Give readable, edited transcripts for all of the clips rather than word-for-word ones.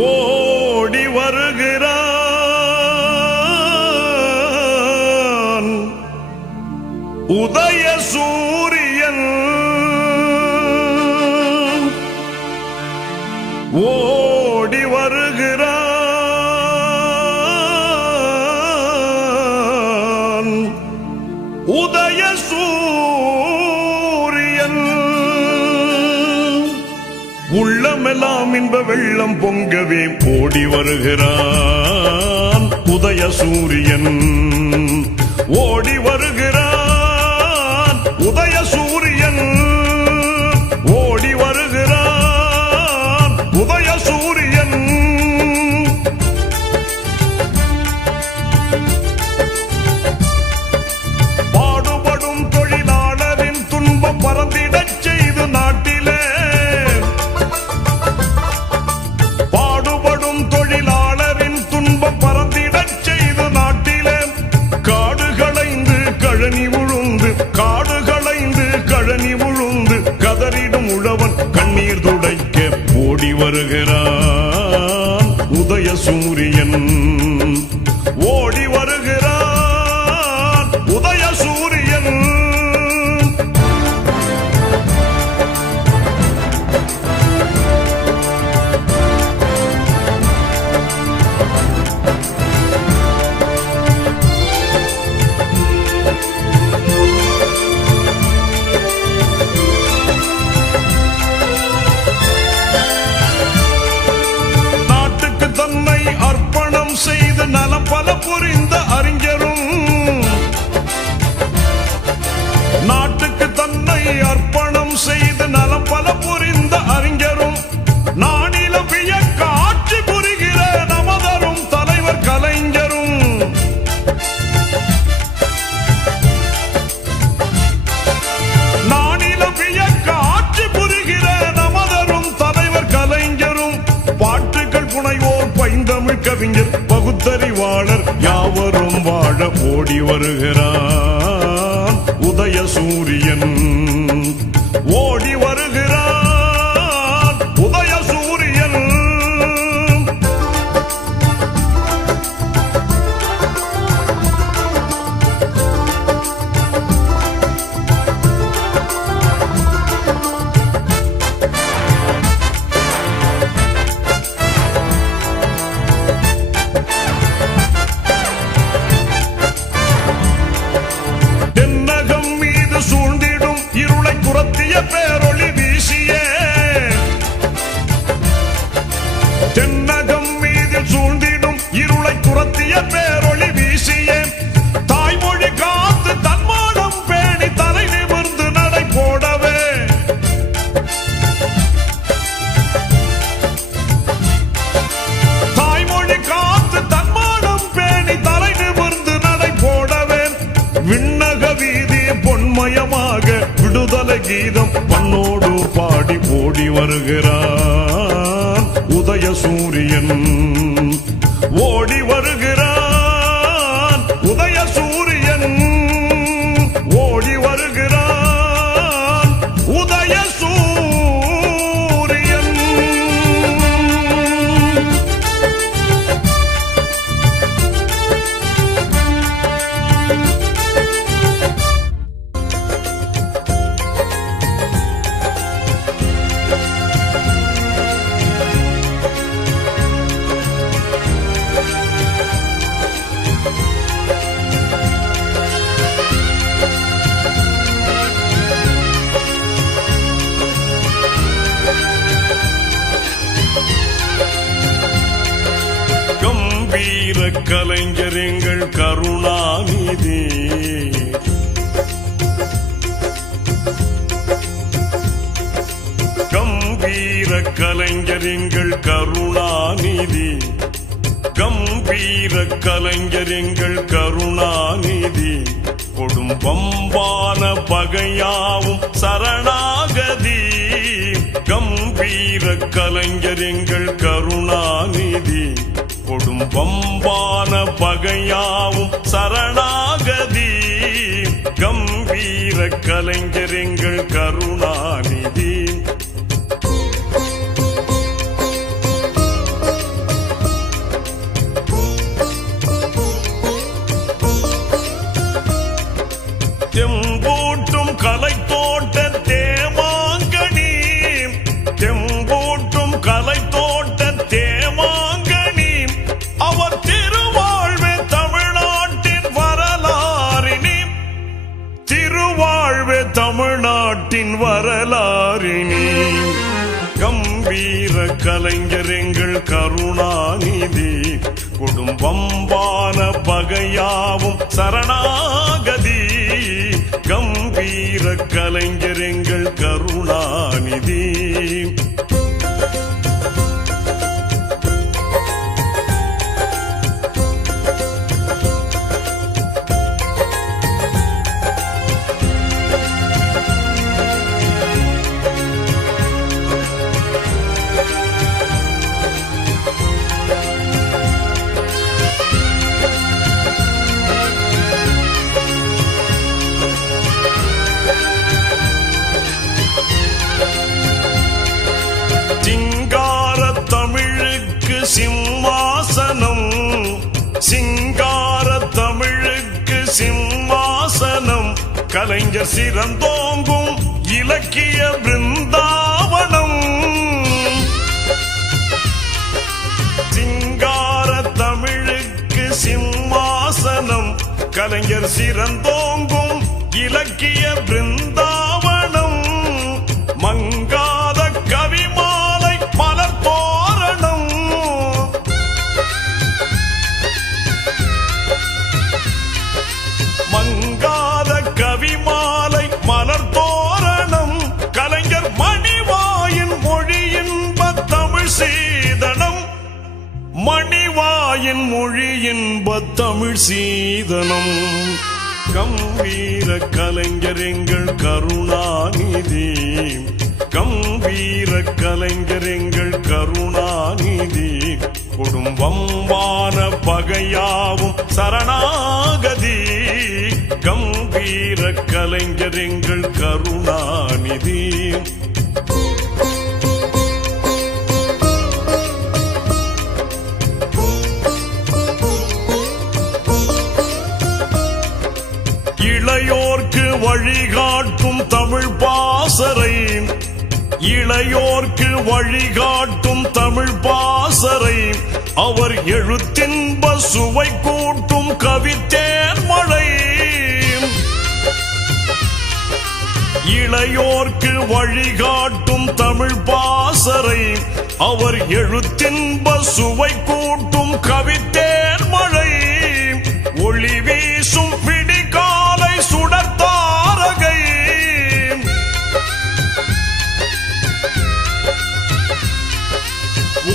ஓடி வருகிறான் உதய சூரியன் ஓடி வருகிறான் உதய சூரியன் உள்ளமெல்லாம் இன்ப வெள்ளம் பொங்கவே ஓடி வருகிறான் உதய சூரியன் ஓடி வருகிறான் உதய சூரியன் ஓடி வருகிறான் உதய சூரியன் பாடுபடும் தொழிலாளரின் துன்பம் பறந்திடச் செய்து நாட்டிலே பாடுபடும் தொழிலாளரின் துன்பம் பறந்திடச் செய்து நாட்டிலே காடு களைந்து கழனி உழுந்து காடு களைந்து கழனி உழுந்து கதறிடும் உழவன் கண்ணீர் துடைக்க ஓடி வருகிறான் உதய சூரியன் ஓடி வருகிறான் உதய சூரியன் செய்து நலம் பல புரிந்த அறிஞரும் நாட்டுக்கு தன்னை அர்ப்பணம் செய்து நலம் பல புரிந்த அறிஞரும் நானிலம் வியக்க ஆட்சி புரிகிற நமதரும் தலைவர் கலைஞரும் நானிலம் வியக்க ஆட்சி புரிகிற நமதரும் தலைவர் கலைஞரும் பாட்டுகள் புனைவோர் பைந்தமிழ் கவிஞர் பகுத்தறிவாளர் யாவரும் வாழ ஓடி வருகிறான் உதய சூரியன் ஓடி வருகிறான் உதய சூரியன் சூழ்ந்திடும் இருளை துரத்திய பேரொளி வீசிய தென்னகம் மீது சூழ்ந்திடும் இருளை துரத்திய பேரொளி வீசிய தாய்மொழி காத்து தன்மானம் பேணி தலை நிமிர்ந்து நடை போடவே தாய்மொழி காத்து தன்மானம் பேணி தலை நிமிர்ந்து நடை போடவே விண்ணக வீதி பொன்மயமாக விடுதலை கீதம் பண்ணோடு பாடி ஓடி வருகிறான் உதய சூரியன் ஓடி வருகிறான் உதய சூரியன் ஓடி வருகிறான் உதய சூரியன் கம்பீர கலைஞர் எங்கள் கருணாநிதி கம்பீர கலைஞர் எங்கள் கருணாநிதி கம்பீர கலைஞர் எங்கள் கருணாநிதி கொடும் பம்பான பகையாவும் சரணாகதி கம்பீர கலைஞர் எங்கள் கருணாநிதி கொடும் பம்பான பகையாவும் சரணாகதி கம்பீர கலைஞர் எங்கள் கருணாநிதி வரலாறினி. கம்பீர கலைஞர் எங்கள் கருணாநிதி, குடும்பம்பான பகையாவும் சரணாகதி. கம்பீர கலைஞர் எங்கள் கருணாநிதி. சிம்மாசனம், சிங்கார தமிழுக்கு சிம்மாசனம், கலைஞர் சிறந்தோங்கும் இலக்கிய பிருந்தாவனம். சிங்கார தமிழுக்கு சிம்மாசனம், கலைஞர் சிறந்தோங்கும் இலக்கிய பிருந்தாவனம். மங்காத கவிமாலை மலர் தோரணம், மங்காத கவிமாலை மலர் தோரணம். கலைஞர் மணிவாயின் மொழியின்ப தமிழ் சீதனம், மணிவாயின் மொழியின்ப தமிழ் சீதனம். கம்பீர கலைஞர் எங்கள் கருணாநிதி, கம்பீர கலைஞர் எங்கள் கருணாநிதி. குடும்பம்பான பகையாவும் சரணாகதி. கம்பீர கலைஞர் எங்கள் கருணாநிதி. இளையோர்க்கு வழிகாட்டும் தமிழ் பாசறை, இளையோர்க்கு வழிகாட்டும் தமிழ் பாசறை. அவர் எழுத்தின்ப சுவை கூட்டும் கவித்தேன் மழை. இளையோர்க்கு வழிகாட்டும் தமிழ் பாசறை, அவர் எழுத்தின்ப சுவை கூட்டும் கவித்தேன் மழை. ஒளி வீசும் விடிகாலை சுடத்தாரகை,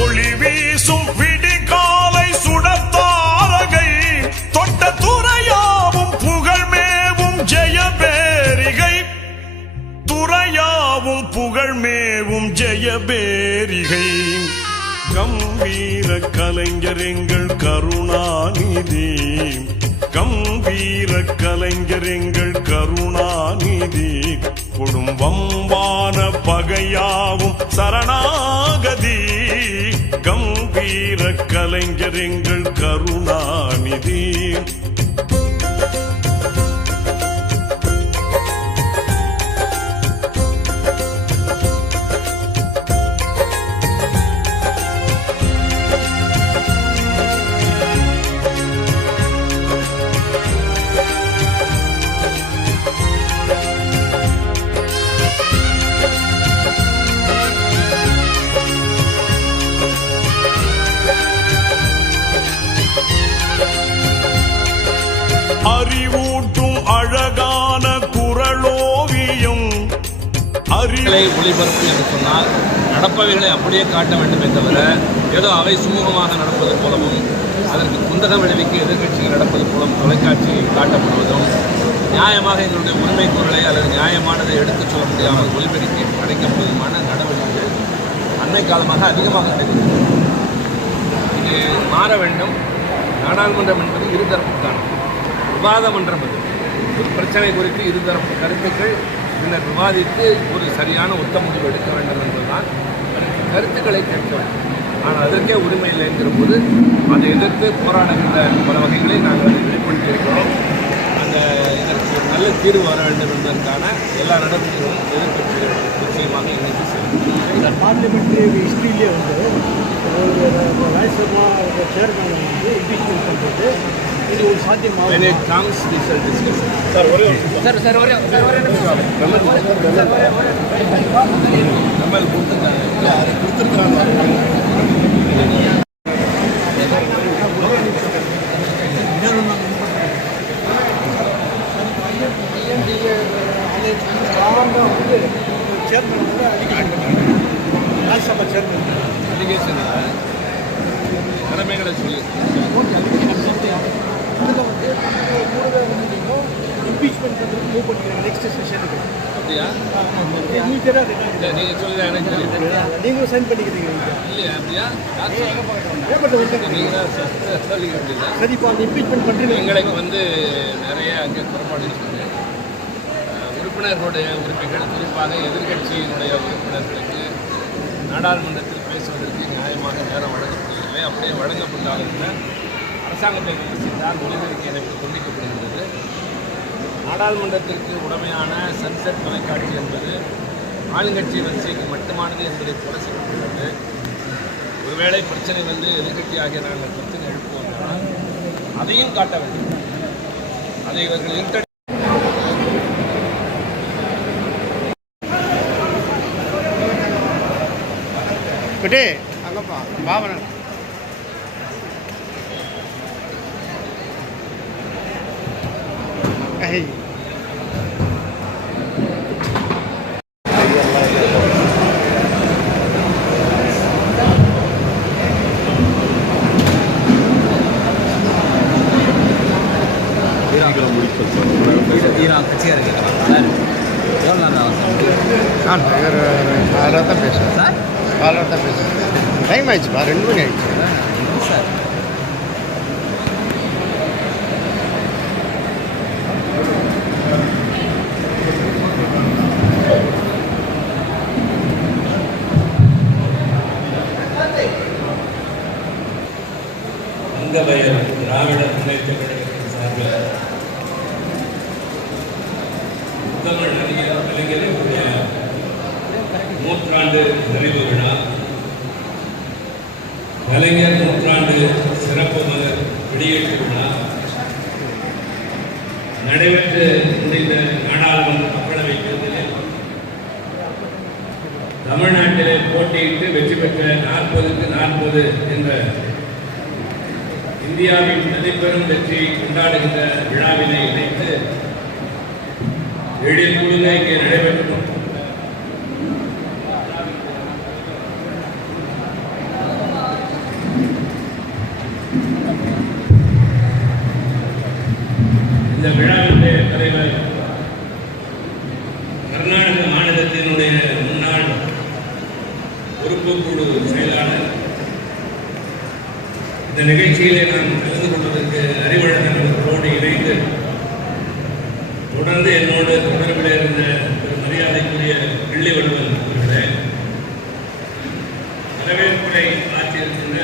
ஒளி வீசும் விடிகாலை சுடத்தாரகை. தொட்ட துறையாவும் புகழ்மேவும் ஜெயபேரிகை, துறையாவும் புகழ்மேவும் ஜெயபேரிகை. கம்பீர கலைஞர் எங்கள் கருணாநிதி, கம்பீர கலைஞர் எங்கள் கருணாநிதி. குடும்பம்பான பகையாவும் சரணாகதி. கம்பீர கலைஞர் எங்கள் கருணாநிதி. அறிவூட்டும் அழகான குரலோவியம். ஒளிபரப்பு என்று சொன்னால் நடப்பவைகளை அப்படியே காட்ட வேண்டுமே தவிர, ஏதோ அவை சுமூகமாக நடப்பது போலவும் அதற்கு குந்தகம் விளைவிக்க எதிர்கட்சிகள் நடப்பது போலும் தொலைக்காட்சி காட்டப்படுவதும், நியாயமாக எங்களுடைய உரிமை குரலை அல்லது நியாயமானதை எடுத்துச் சொல்ல முடியாமல் ஒளிபெருக்கி அடைக்கப்படுவதுமான நடவடிக்கைகள் அண்மை காலமாக அதிகமாக நடைபெறுகிறது. இது மாற வேண்டும். நாடாளுமன்றம் என்பது இருதரப்புக்கானது, விவாத மன்றம். ஒரு பிரச்சனை குறித்து இருதரப்பு கருத்துக்கள் பின்னர் விவாதித்து ஒரு சரியான ஒத்த முடிவு எடுக்க வேண்டும் என்பதுதான். கருத்துக்களை கேட்க வேண்டும். ஆனால் அதற்கே உரிமை இல்லை என்கிற போது அதை எதிர்த்து போராடுகின்ற பல வகைகளை நாங்கள் வெளிப்படுத்தியிருக்கிறோம். இதற்கு ஒரு நல்ல தீர்வு வர வேண்டும் என்பதற்கான எல்லா நடவடிக்கைகளும் எதிர்கட்சிகள் நிச்சயமாக இணைந்து செய்யும். பார்லிமெண்ட்ரி ஹிஸ்ட்ரியிலே ராஜ்யசபா சேர்மன் இம்பீச்மெண்ட் பண்ணுறது இது ஒரு சாத்தியமா? when it comes we shall discuss. Sir ஒரே கமல் கொடுத்துருக்காங்க. சேர்மன் கூட ராஜ்யசபா சேர்மன் அலிகேஷன் கடமைகளை சொல்லி இதில் வந்து இம்பீச்மெண்ட் மூவ் பண்ணிக்கிறேன் நெக்ஸ்ட் செஷனுக்கு. அப்படியா? இமீடியட்டாக இல்லை நீங்கள் சொல்லி தான் எனக்கு தெரியும். நீங்களும் சைன் பண்ணிக்கிறீங்க. இல்லையா? அப்படியா? ஏற்பட்ட ஒன்று நீங்கள் தான் சொல்லிக்க முடியல. சரி, இப்போ அந்த இம்பீச்மெண்ட் பண்ணுறீங்க. எங்களுக்கு வந்து நிறைய அங்கே குறைபாடு இருக்குது. உறுப்பினர்களுடைய உரிமைகள், குறிப்பாக எதிர்க்கட்சியினுடைய உறுப்பினர்களுக்கு நாடாளுமன்றத்தில் பேசுவதற்கு நியாயமாக நேரம் வழங்கப்படவில்லை. அப்படியே வழங்கப்பட்டாலும் அரசாங்கத்தை விமர்சித்தால் ஒலிபெருக்கி இணைப்பு துண்டிக்கப்படுகிறது. நாடாளுமன்றத்திற்கு உடமையான சன்செட் தொலைக்காட்சி என்பது ஆளுங்கட்சி வரிசைக்கு மட்டுமானது என்பதை போல சொல்லப்படுகிறது. ஒருவேளை பிரச்சனை வந்து எதிர்க்கட்சி ஆகிய நாங்கள் பிரச்சனை எழுப்புவோம், அதையும் காட்ட வேண்டும். அதை இவர்கள் இருக்க விட்டு அங்கப்பா பாவனை ஈரான் கட்சியாக இருக்கிறாங்க சார். எவ்வளோ நேரம் ஆகும் சார்? காலராக தான் பேசுகிறேன் சார் காலராக தான் பேசுகிறேன். டைம் ஆயிடுச்சுப்பா, 2 மணி ஆயிடுச்சு. சார் அங்கவயல் திராவிட முன்னேற்ற கழகத்தின் சார்பில் தமிழ் கலைஞர்களுடைய 100ஆண்டு நிறைவு விழா, கலைஞர் 100ஆண்டு சிறப்பு மலர் வெளியீட்டு விழா நடைபெற்று முடிந்த நாடாளுமன்ற மக்களவை தேர்தலில் தமிழ்நாட்டிலே போட்டியிட்டு வெற்றி பெற்ற 40க்கு 40 என்ற இந்தியாவின் தனிப்பெரும் வெற்றி கொண்டாடுகின்ற விழாவினை இணைத்து எழில் குழுங்க இங்கே நடைபெற்றோம். இந்த விழாவினுடைய தலைவர் கர்நாடக மாநிலத்தினுடைய முன்னாள் பொறுப்புக்குழு செயலாளர். இந்த நிகழ்ச்சியிலே நாம் கலந்து கொள்வதற்கு அறிவழகன் அவர்களோடு இணைந்து தொடர்ந்து என்னோடு தொடர்பில் இருந்த ஒரு மரியாதைக்குரிய கிள்ளிவளவன் அவர்களே, வரவேற்புரை ஆற்றியிருக்கின்ற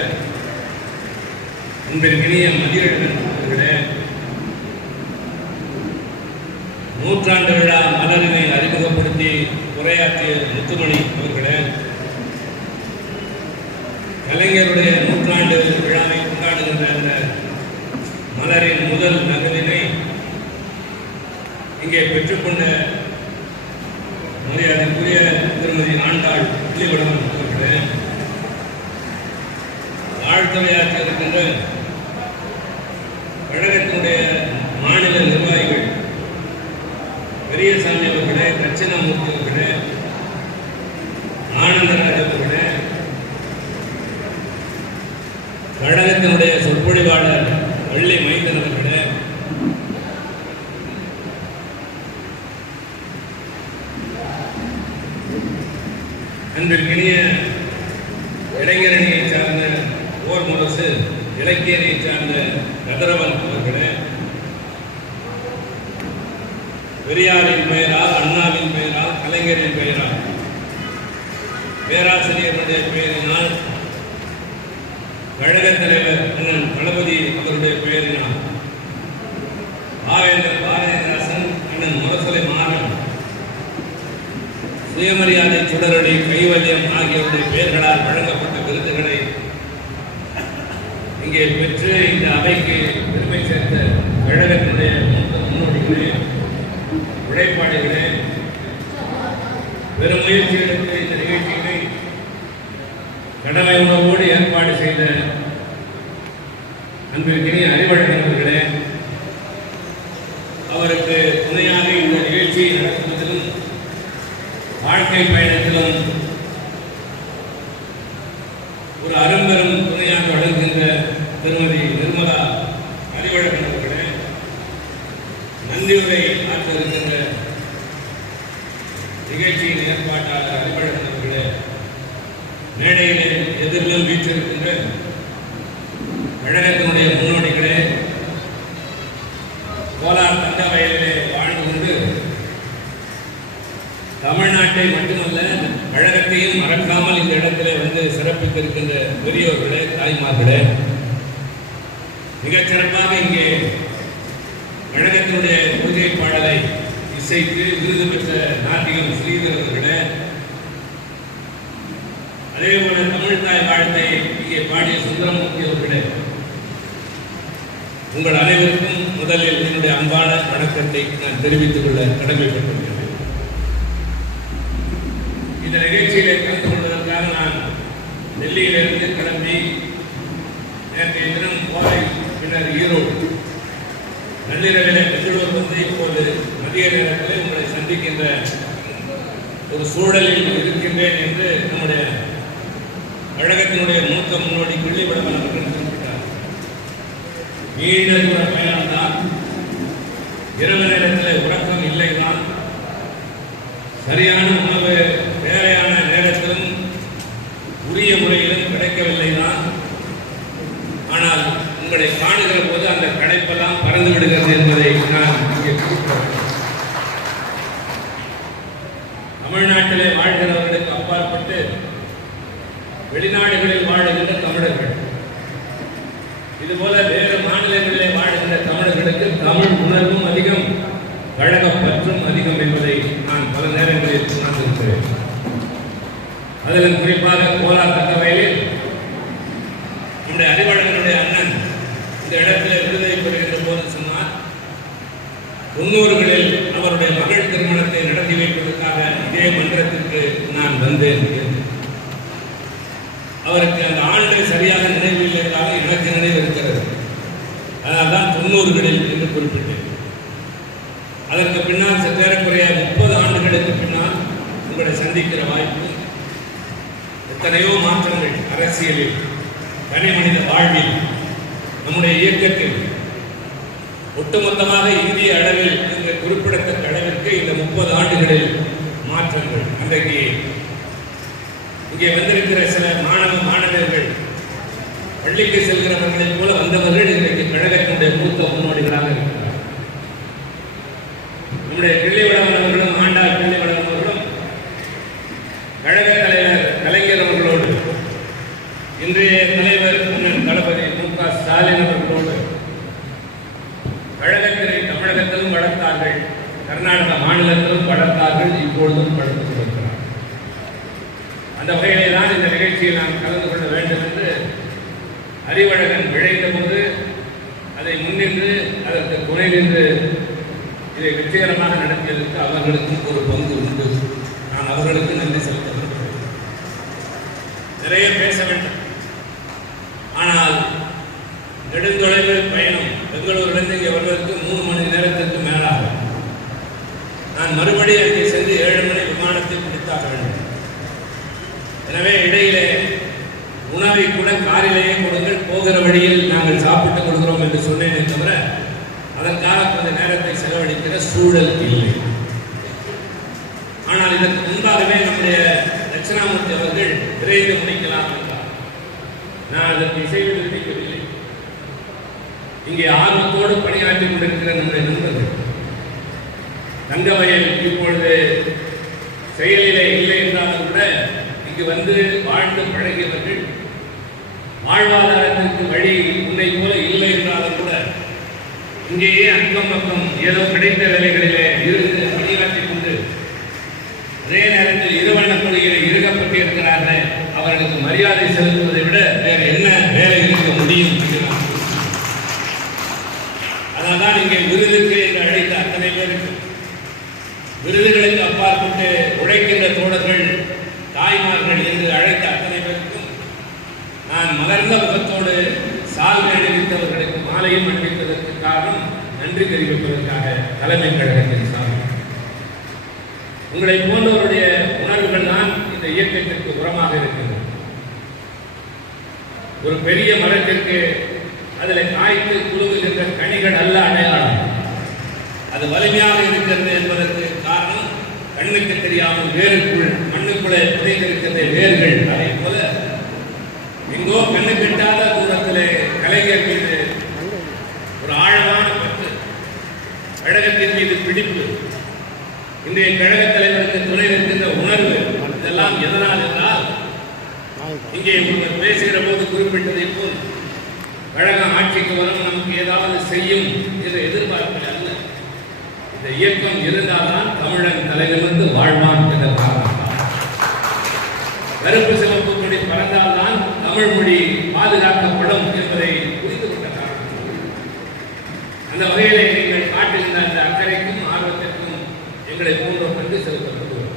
உங்களின் மதியழகன் அவர்களே, 100ஆண்டு விழா மலரினை அறிமுகப்படுத்தி உரையாற்றிய முத்துமணி அவர்களே, கலைஞருடைய 100ஆண்டு விழாவை கொண்டாடுகின்ற அந்த மலரின் முதல் நகலினை இங்கே பெற்றுக்கொண்ட மரியாதைக்குரிய திருமதி ஆண்டாள் கிள்ளிவளவன் அவர்களே, வாழ்த்துரையாற்ற இருக்கின்ற கழகத்தினுடைய மாநில நிர்வாகிகள் பெரியசாமி அவர்களே, தட்சிணாமூர்த்தி அவர்களே, ஆனந்தராஜ் அவர்களே, கழகத்தினுடைய சொற்பொழிவாளர் வள்ளி மைந்தன் அவர்களே, அன்பிற்கினிய இளைஞரணியை சார்ந்த ஓர் முரசு இலக்கியனை சார்ந்த கதிரவன் அவர்களே, பெரியாரின் பெயரால், அண்ணாவின் பெயரால், கலைஞரின் பெயரால், பேராசிரியருடைய பெயரினால், கழக தலைவர் அண்ணன் தளபதி அவருடைய பெயரினால், ஆவேந்தர் பாரதிதாசன், அண்ணன் முரசொலை மாறன், சுயமரியாதை சுடரடி, கைவல்யம் ஆகியோருடைய பெயர்களால் வழங்கப்பட்ட விருதுகளை இங்கே பெற்று இந்த அவைக்கு பெருமை சேர்த்த கழகத்தினுடைய முன்னோடிகளே, உழைப்பாளிகளே, பெரும் முயற்சி எடுத்து இந்த நிகழ்ச்சிகளை கடமை உணர்வோடு ஏற்பாடு செய்த அன்பிற்கினிய அறிவழகன் அவர்களே, அவருக்கு துணையாக இந்த நிகழ்ச்சியை நடத்துவதிலும் வாழ்க்கை பயணத்திலும் ஒரு அரும்பெரும் துணையாக வழங்குகின்ற திருமதி நிர்மலா அறிவழகன் அவர்களே, நன்றியுரை ஆற்ற இருக்கின்ற நிகழ்ச்சியின் ஏற்பாட்டாளர் அறிவழகன் அவர்களே, மேடையிலே எதிரிலும் வீற்றிருக்கின்ற கழகத்தினுடைய முன்னோடிகளே, கோலார் தங்க வயலிலே வாழ்ந்து கொண்டு தமிழ்நாட்டை மட்டுமல்ல கழகத்தையும் மறக்காமல் இந்த இடத்திலே வந்து சிறப்பித்திருக்கின்ற பெரியோர்களே, தாய்மார்களே, மிகச் சிறப்பாக இங்கே கழகத்தினுடைய பூஜை பாடலை இசைத்து விருது பெற்ற நாட்டியம் ஸ்ரீதர் அவர்களே, அதே போல தமிழ்தாய் வாழ்த்தை இங்கே பாடிய சுந்தரமூர்த்தி அவர்களே, உங்கள் அனைவருக்கும் முதலில் என்னுடைய அன்பான வணக்கத்தை நான் தெரிவித்துக் கொள்ள கடமைப்பட்டிருக்கிறேன். இந்த நிகழ்ச்சியிலே கலந்து கொள்வதற்காக நான் டெல்லியிலிருந்து கிளம்பி நேற்றைய தினம் கோவை, பின்னர் ஈரோடு, நள்ளிரவிலே பெங்களூர் வந்து இப்போது மதிய நேரத்தில் உங்களை சந்திக்கின்ற ஒரு சூழலில் இருக்கின்றேன் என்று நம்முடைய கழகத்தினுடைய மூத்த முன்னோடி கிள்ளிவளவன் அவர்கள் குறிப்பிட்டார். நீண்ட தூர பயணம்தான், இரவு நேரத்தில் உறக்கம் இல்லைதான், சரியான உணவு தேவையான நேரத்திலும் உரிய முறையிலும் கிடைக்கவில்லைதான். ஆனால் உங்களை காணுகிற போது அந்த களைப்பெல்லாம் பறந்து விடுகிறது என்பதை நான் இங்கே கூறுகிறேன். தமிழ்நாட்டிலே வாழ்கிறவர்களுக்கு அப்பாற்பட்டு வெளிநாடுகளில் வாழுகின்ற தமிழர்கள், இதுபோல வேறு மாநிலங்களிலே வாழ்கின்ற தமிழர்களுக்கு தமிழ் உணர்வும் அதிகம், கழக பற்றும் அதிகம் என்பதை நான் பல நேரங்களில் உணர்ந்திருக்கிறேன். அதிலும் குறிப்பாக கோலார் தங்க வயலில் நம்முடைய அறிவழகனுடைய அண்ணன் இந்த இடத்தில் விருதை பெறுகின்ற போது சொன்னார், 90களில் அவருடைய மகள் திருமணத்தை நடத்தி வைப்பதற்காக இதே மன்றத்திற்கு நான் வந்தேன். அவருக்கு அந்த ஆண்டு சரியாக நினைவில் இருந்தாலும் எனக்கு நினைவு இருக்கிறது. அதனால்தான் 90களில் என்று குறிப்பிட்டேன். அதற்கு பின்னால் ஏறக்குறைய 30 ஆண்டுகளுக்கு பின்னால் உங்களை சந்திக்கிற வாய்ப்பு, எத்தனையோ மாற்றங்கள் அரசியலில், தனி மனித வாழ்வில், நம்முடைய இயக்கத்தில், ஒட்டுமொத்தமாக இந்திய அளவில் இங்கு குறிப்பிடத்தக்க அளவிற்கு இந்த 30 ஆண்டுகளில் மாற்றங்கள். அன்றைக்கு இங்கே வந்திருக்கிற சில மாணவர்கள், பள்ளிக்கு செல்கிறவர்களைப் போல வந்தவர்கள் இன்றைக்கு கழகத்தினுடைய மூத்த முன்னோடிகளாக இருக்கிறார். நம்முடைய கிள்ளிவளவன் அவர்களும், ஆண்டாள் கிள்ளிவளவன் அவர்களும் கழக தலைவர் கலைஞர் அவர்களோடு, இன்றைய தலைவர் தளபதி மு.க. ஸ்டாலின் அவர்களோடு கழகத்தினை தமிழகத்திலும் வளர்த்தார்கள், கர்நாடக மாநிலத்திலும் வளர்த்தார்கள், இப்பொழுதும் வளர்த்துக் கொண்டிருக்கிறார். அந்த வகையிலே தான் இந்த நிகழ்ச்சியில் நாம் கலந்து கொள்ள வேண்டும் என்று அறிவழகன் விழைந்த போது அதை முன்னின்று அதற்கு துணை நின்று இதை வெற்றிகரமாக நடத்தியதற்கு அவர்களுக்கும் ஒரு பங்கு உண்டு. நான் அவர்களுக்கு நன்றி செலுத்த விரும்புகிறேன். நிறைய பேச வேண்டும், ஆனால் நெடுந்தொலைவு பயணம், பெங்களூரிலிருந்து இங்கே வருவதற்கு 3 மணி நேரத்திற்கு மேலாகும். நான் மறுபடியும் அங்கே சென்று 7 மணி விமானத்தை பிடித்தாக வேண்டும். எனவே இடையிலே உணவை கூட காரிலேயே கொடுங்கள், போகிற வழியில் நாங்கள் சாப்பிட்டுக் கொடுக்கிறோம் என்று சொன்னேனே தவிர அதற்காக கொஞ்ச நேரத்தை செலவழிக்கிற சூழல் இல்லை. ஆனால் இதற்கு முன்பாகவே நம்முடைய தட்சிணாமூர்த்தி அவர்கள் விரைந்து முடிக்கலாம் என்றார். நான் அதற்கு இசைவு தெரிவிக்கவில்லை. இங்கே ஆர்வத்தோடு பணியாற்றிக் கொண்டிருக்கிற நம்முடைய நண்பர்கள், தங்கவயல் இப்பொழுது செயலிலே இல்லை என்றாலும் கூட இங்கு வந்து வாழ்ந்து பழகியவர்கள், வாழ்வாதாரத்திற்கு வழி உன்னை போல இல்லை என்றாலும் கூட இங்கேயே அக்கம் பக்கம் ஏதோ கிடைத்த வேலைகளிலே இருந்து பணியாற்றிக் கொண்டு அதே நேரத்தில் இருவண்ண கொடியிலே இருக்கப்பட்டிருக்கிறார்கள். அவர்களுக்கு மரியாதை செலுத்துவதை விட வேறு என்ன வேலை இருக்க முடியும்? நம்மையும் அனுமதித்ததற்கு காரணம் நன்றி தெரிவிப்பதற்காக தலைமை கழகத்தின் சார்பில் உங்களை போன்றவருடைய உணர்வுகள் தான் இந்த இயக்கத்திற்கு உரமாக இருக்கிறது. ஒரு பெரிய மரத்திற்கு அதில் காய்த்து குலுங்குகின்ற கனிகள் அல்ல அடையாளம், அது வலிமையாக இருக்கிறது என்பதற்கு காரணம் கண்ணுக்கு தெரியாமல் வேருக்குள் மண்ணுக்குள்ளே புதைந்திருக்கின்ற வேர்கள். அதே போல எங்கோ கண்ணு கெட்டாத தூரத்திலே கலைஞர் மீது ஒரு ஆழமான பற்று, கழகத்தின் மீது பிடிப்பு, இன்றைய கழக தலைவருக்கு துணை நிற்கின்ற உணர்வு, இதெல்லாம் எதனால் என்றால் இங்கே ஒருவர் பேசுகிற போது குறிப்பிட்டதை போல் கழகம் ஆட்சிக்கு வரும் நமக்கு ஏதாவது செய்யும் என்ற எதிர்பார்ப்பு அல்ல. இந்த இயக்கம் இருந்தால்தான் தமிழன் தலைநிமிர்ந்து வாழ்வான் என்ற காரணம். கருப்பு சிவப்பு கொடி பறந்தால்தான் தமிழ் மொழி பாதுகாக்கப்படும் என்பதை புரிந்து கொண்ட காரணம். அந்த வகையிலே நீங்கள் காட்டுகின்ற அந்த அக்கறைக்கும் ஆர்வத்திற்கும் எங்களை போன்றோர் கண்டு செலுத்தப்படுவோம்.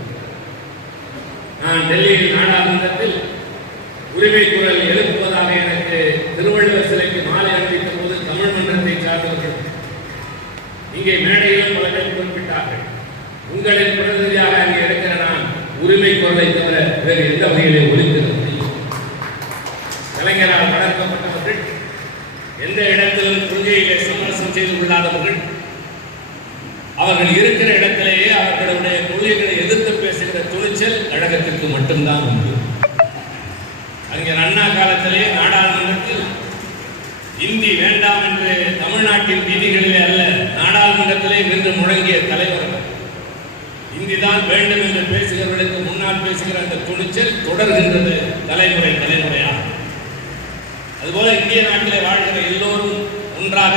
நான் டெல்லியில் நாடாளுமன்றத்தில் உரிமை குரல் எழுப்புவதாக எனக்கு திருவள்ளுவர் சிலைக்கு மாலை அணிவித்த போது தமிழ் மன்றத்தை சார்ந்தவர்கள் இங்கே மேடையிலும் பல பேர் குறிப்பிட்டார்கள். உங்களின் பிரதிநிதியாக அங்கே இருக்கிற நான் உரிமை குரலை தவிர வேறு எந்த வகையிலே ஒலித்திருக்க முடியும்? கலைஞரால் வளர்க்கப்பட்டவர்கள், எந்த இடத்திலும் கொள்கையிலே சமரசம் செய்து கொள்ளாதவர்கள், அவர்கள் இருக்கிற இடத்திலேயே அவர்களுடைய கொள்கைகளை எதிர்த்து பேசுகிற துணிச்சல் கழகத்திற்கு மட்டும்தான் உண்டு. அறிஞர் அண்ணா காலத்திலே நாடாளுமன்றத்தில் இந்தி வேண்டாம் என்று தமிழ்நாட்டின் வீதிகளிலே அல்ல நாடாளுமன்றத்திலே நின்று முழங்கிய தலைவர். இந்திதான் வேண்டும் என்று பேசுகிறவர்களுக்கு முன்னால் பேசுகிற அந்த துணிச்சல் தொடர்கின்றது தலைமுறை தலைமுறையாக. அதுபோல இந்திய நாட்டிலே வாழ்கிற எல்லோரும் ஒன்றாக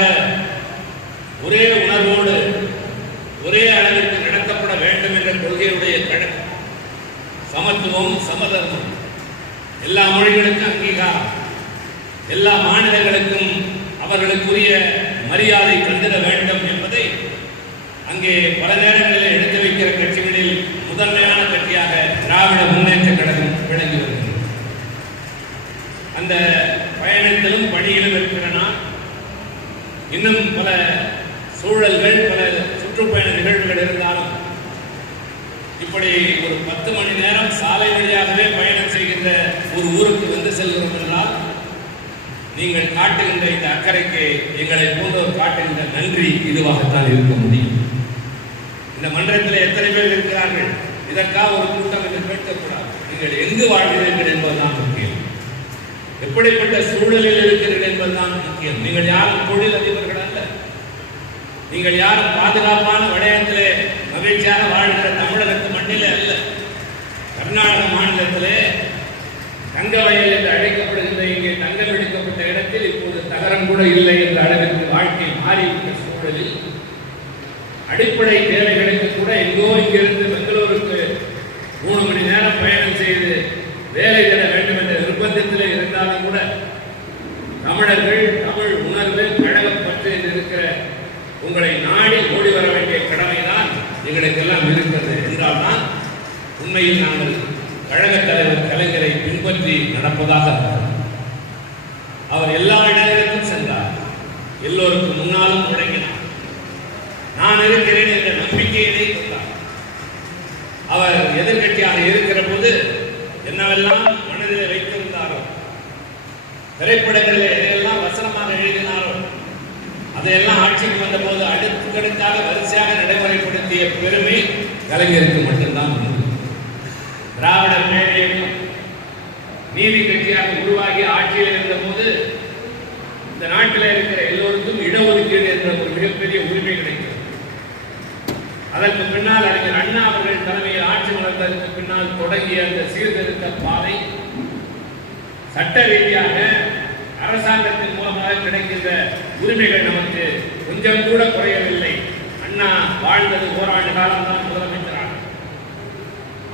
ஒரே உணர்வோடு ஒரே அளவிற்கு நடத்தப்பட வேண்டும் என்ற கொள்கையுடைய கழகம். சமத்துவம், சமதர்மம், எல்லா மொழிகளுக்கும் அங்கீகாரம், எல்லா மாநிலங்களுக்கும் அவர்களுக்குரிய மரியாதை தந்திட வேண்டும் என்பதை அங்கே பல நேரங்களில் எடுத்து வைக்கிற கட்சிகளில் முதன்மையான கட்சியாக திராவிட முன்னேற்ற கழகம் விளங்கி வருகிறது. அந்த பயணத்திலும் பணியிலும் இருக்கிற நான் இன்னும் பல சூழல்கள், பல சுற்றுப்பயண நிகழ்வுகள் இருந்தாலும் இப்படி ஒரு 10 மணி நேரம் சாலை வழியாகவே பயணம் செய்கின்ற ஒரு ஊருக்கு வந்து செல்கிறோம் என்றால் நீங்கள் காட்டுகின்ற இந்த அக்கறைக்கு எங்களை போன்றோர் காட்டுகின்ற நன்றி இதுவாகத்தான் இருக்க முடியும். இந்த மன்றத்தில் எத்தனை பேர் இருக்கிறார்கள்? இதற்காக ஒரு கூட்டம் என்று கேட்கக்கூடாது. நீங்கள் எங்கு வாழ்கிறீர்கள் என்பதுதான் முக்கியம். எப்படிப்பட்ட சூழலில் இருக்கிறீர்கள் என்பதுதான் முக்கியம். நீங்கள் யாரும் தொழில் அதிபர்கள் அல்ல. நீங்கள் யாரும் பாதுகாப்பான வளையத்திலே மகிழ்ச்சியாக வாழ்கிற தமிழகத்து மண்ணிலே அல்ல. கர்நாடக மாநிலத்திலே தங்க வயல் என்று அழைக்கப்படுகின்ற இங்கே தங்கம் எடுக்கப்பட்ட இடத்தில் இப்போது தகரம் கூட இல்லை என்ற அளவிற்கு வாழ்க்கை மாறிவிட்ட சூழலில் அடிப்படை தேவைகளுக்கு கூட எங்கோ இங்கிருந்து பெங்களூருக்கு 3 மணி நேரம் பயணம் செய்து வேலை பெற வேண்டும் என்ற நிர்பந்தத்தில் இருந்தாலும் கூட தமிழர்கள், தமிழ் உணர்வு, கழகப்பற்று என்று இருக்கிற உங்களை நாடி ஓடி வர வேண்டிய கடமைதான் எங்களுக்கெல்லாம் இருக்கிறது என்றால்தான் உண்மையில் நாங்கள் கழகத் தலைவர் கலைஞரை பின்பற்றி நடப்பதாக இருக்கிறார். அவர் எல்லா இடங்களுக்கும் சென்றார், எல்லோருக்கும் முன்னாலும் முழங்கினார். நான் இருக்கிறேன் என்ற நம்பிக்கையினை கொண்டார். அவர் எதிர்கட்சியாக இருக்கிற போது என்னவெல்லாம் மனதில் வைத்திருந்தாரோ, திரைப்படங்களில் எதையெல்லாம் வசனமாக எழுதினாரோ, அதையெல்லாம் ஆட்சிக்கு வந்த போது அடுத்தடுத்தாக வரிசையாக நடைமுறைப்படுத்திய பெருமை கலைஞருக்கு மட்டும்தான் உண்டு. திராவிட பேரியக்கம் நீதி கட்சியாக உருவாகி ஆட்சியில் இருந்த போது இந்த நாட்டில் இருக்கிற எல்லோருக்கும் இடஒதுக்கீடு என்ற ஒரு மிகப்பெரிய உரிமை கிடைக்கிறது. அதற்கு பின்னால் அறிஞர் அண்ணா அவர்கள் தலைமையில் ஆட்சி வளர்ந்ததற்கு பின்னால் தொடங்கிய அந்த சீர்திருத்த பாதை சட்ட ரீதியாக அரசாங்கத்தின் மூலமாக கிடைக்கின்ற உரிமைகள் நமக்கு கொஞ்சம் கூட குறையவில்லை. அண்ணா வாழ்ந்தது ஓராண்டு காலம்தான் முதலமைச்சராக.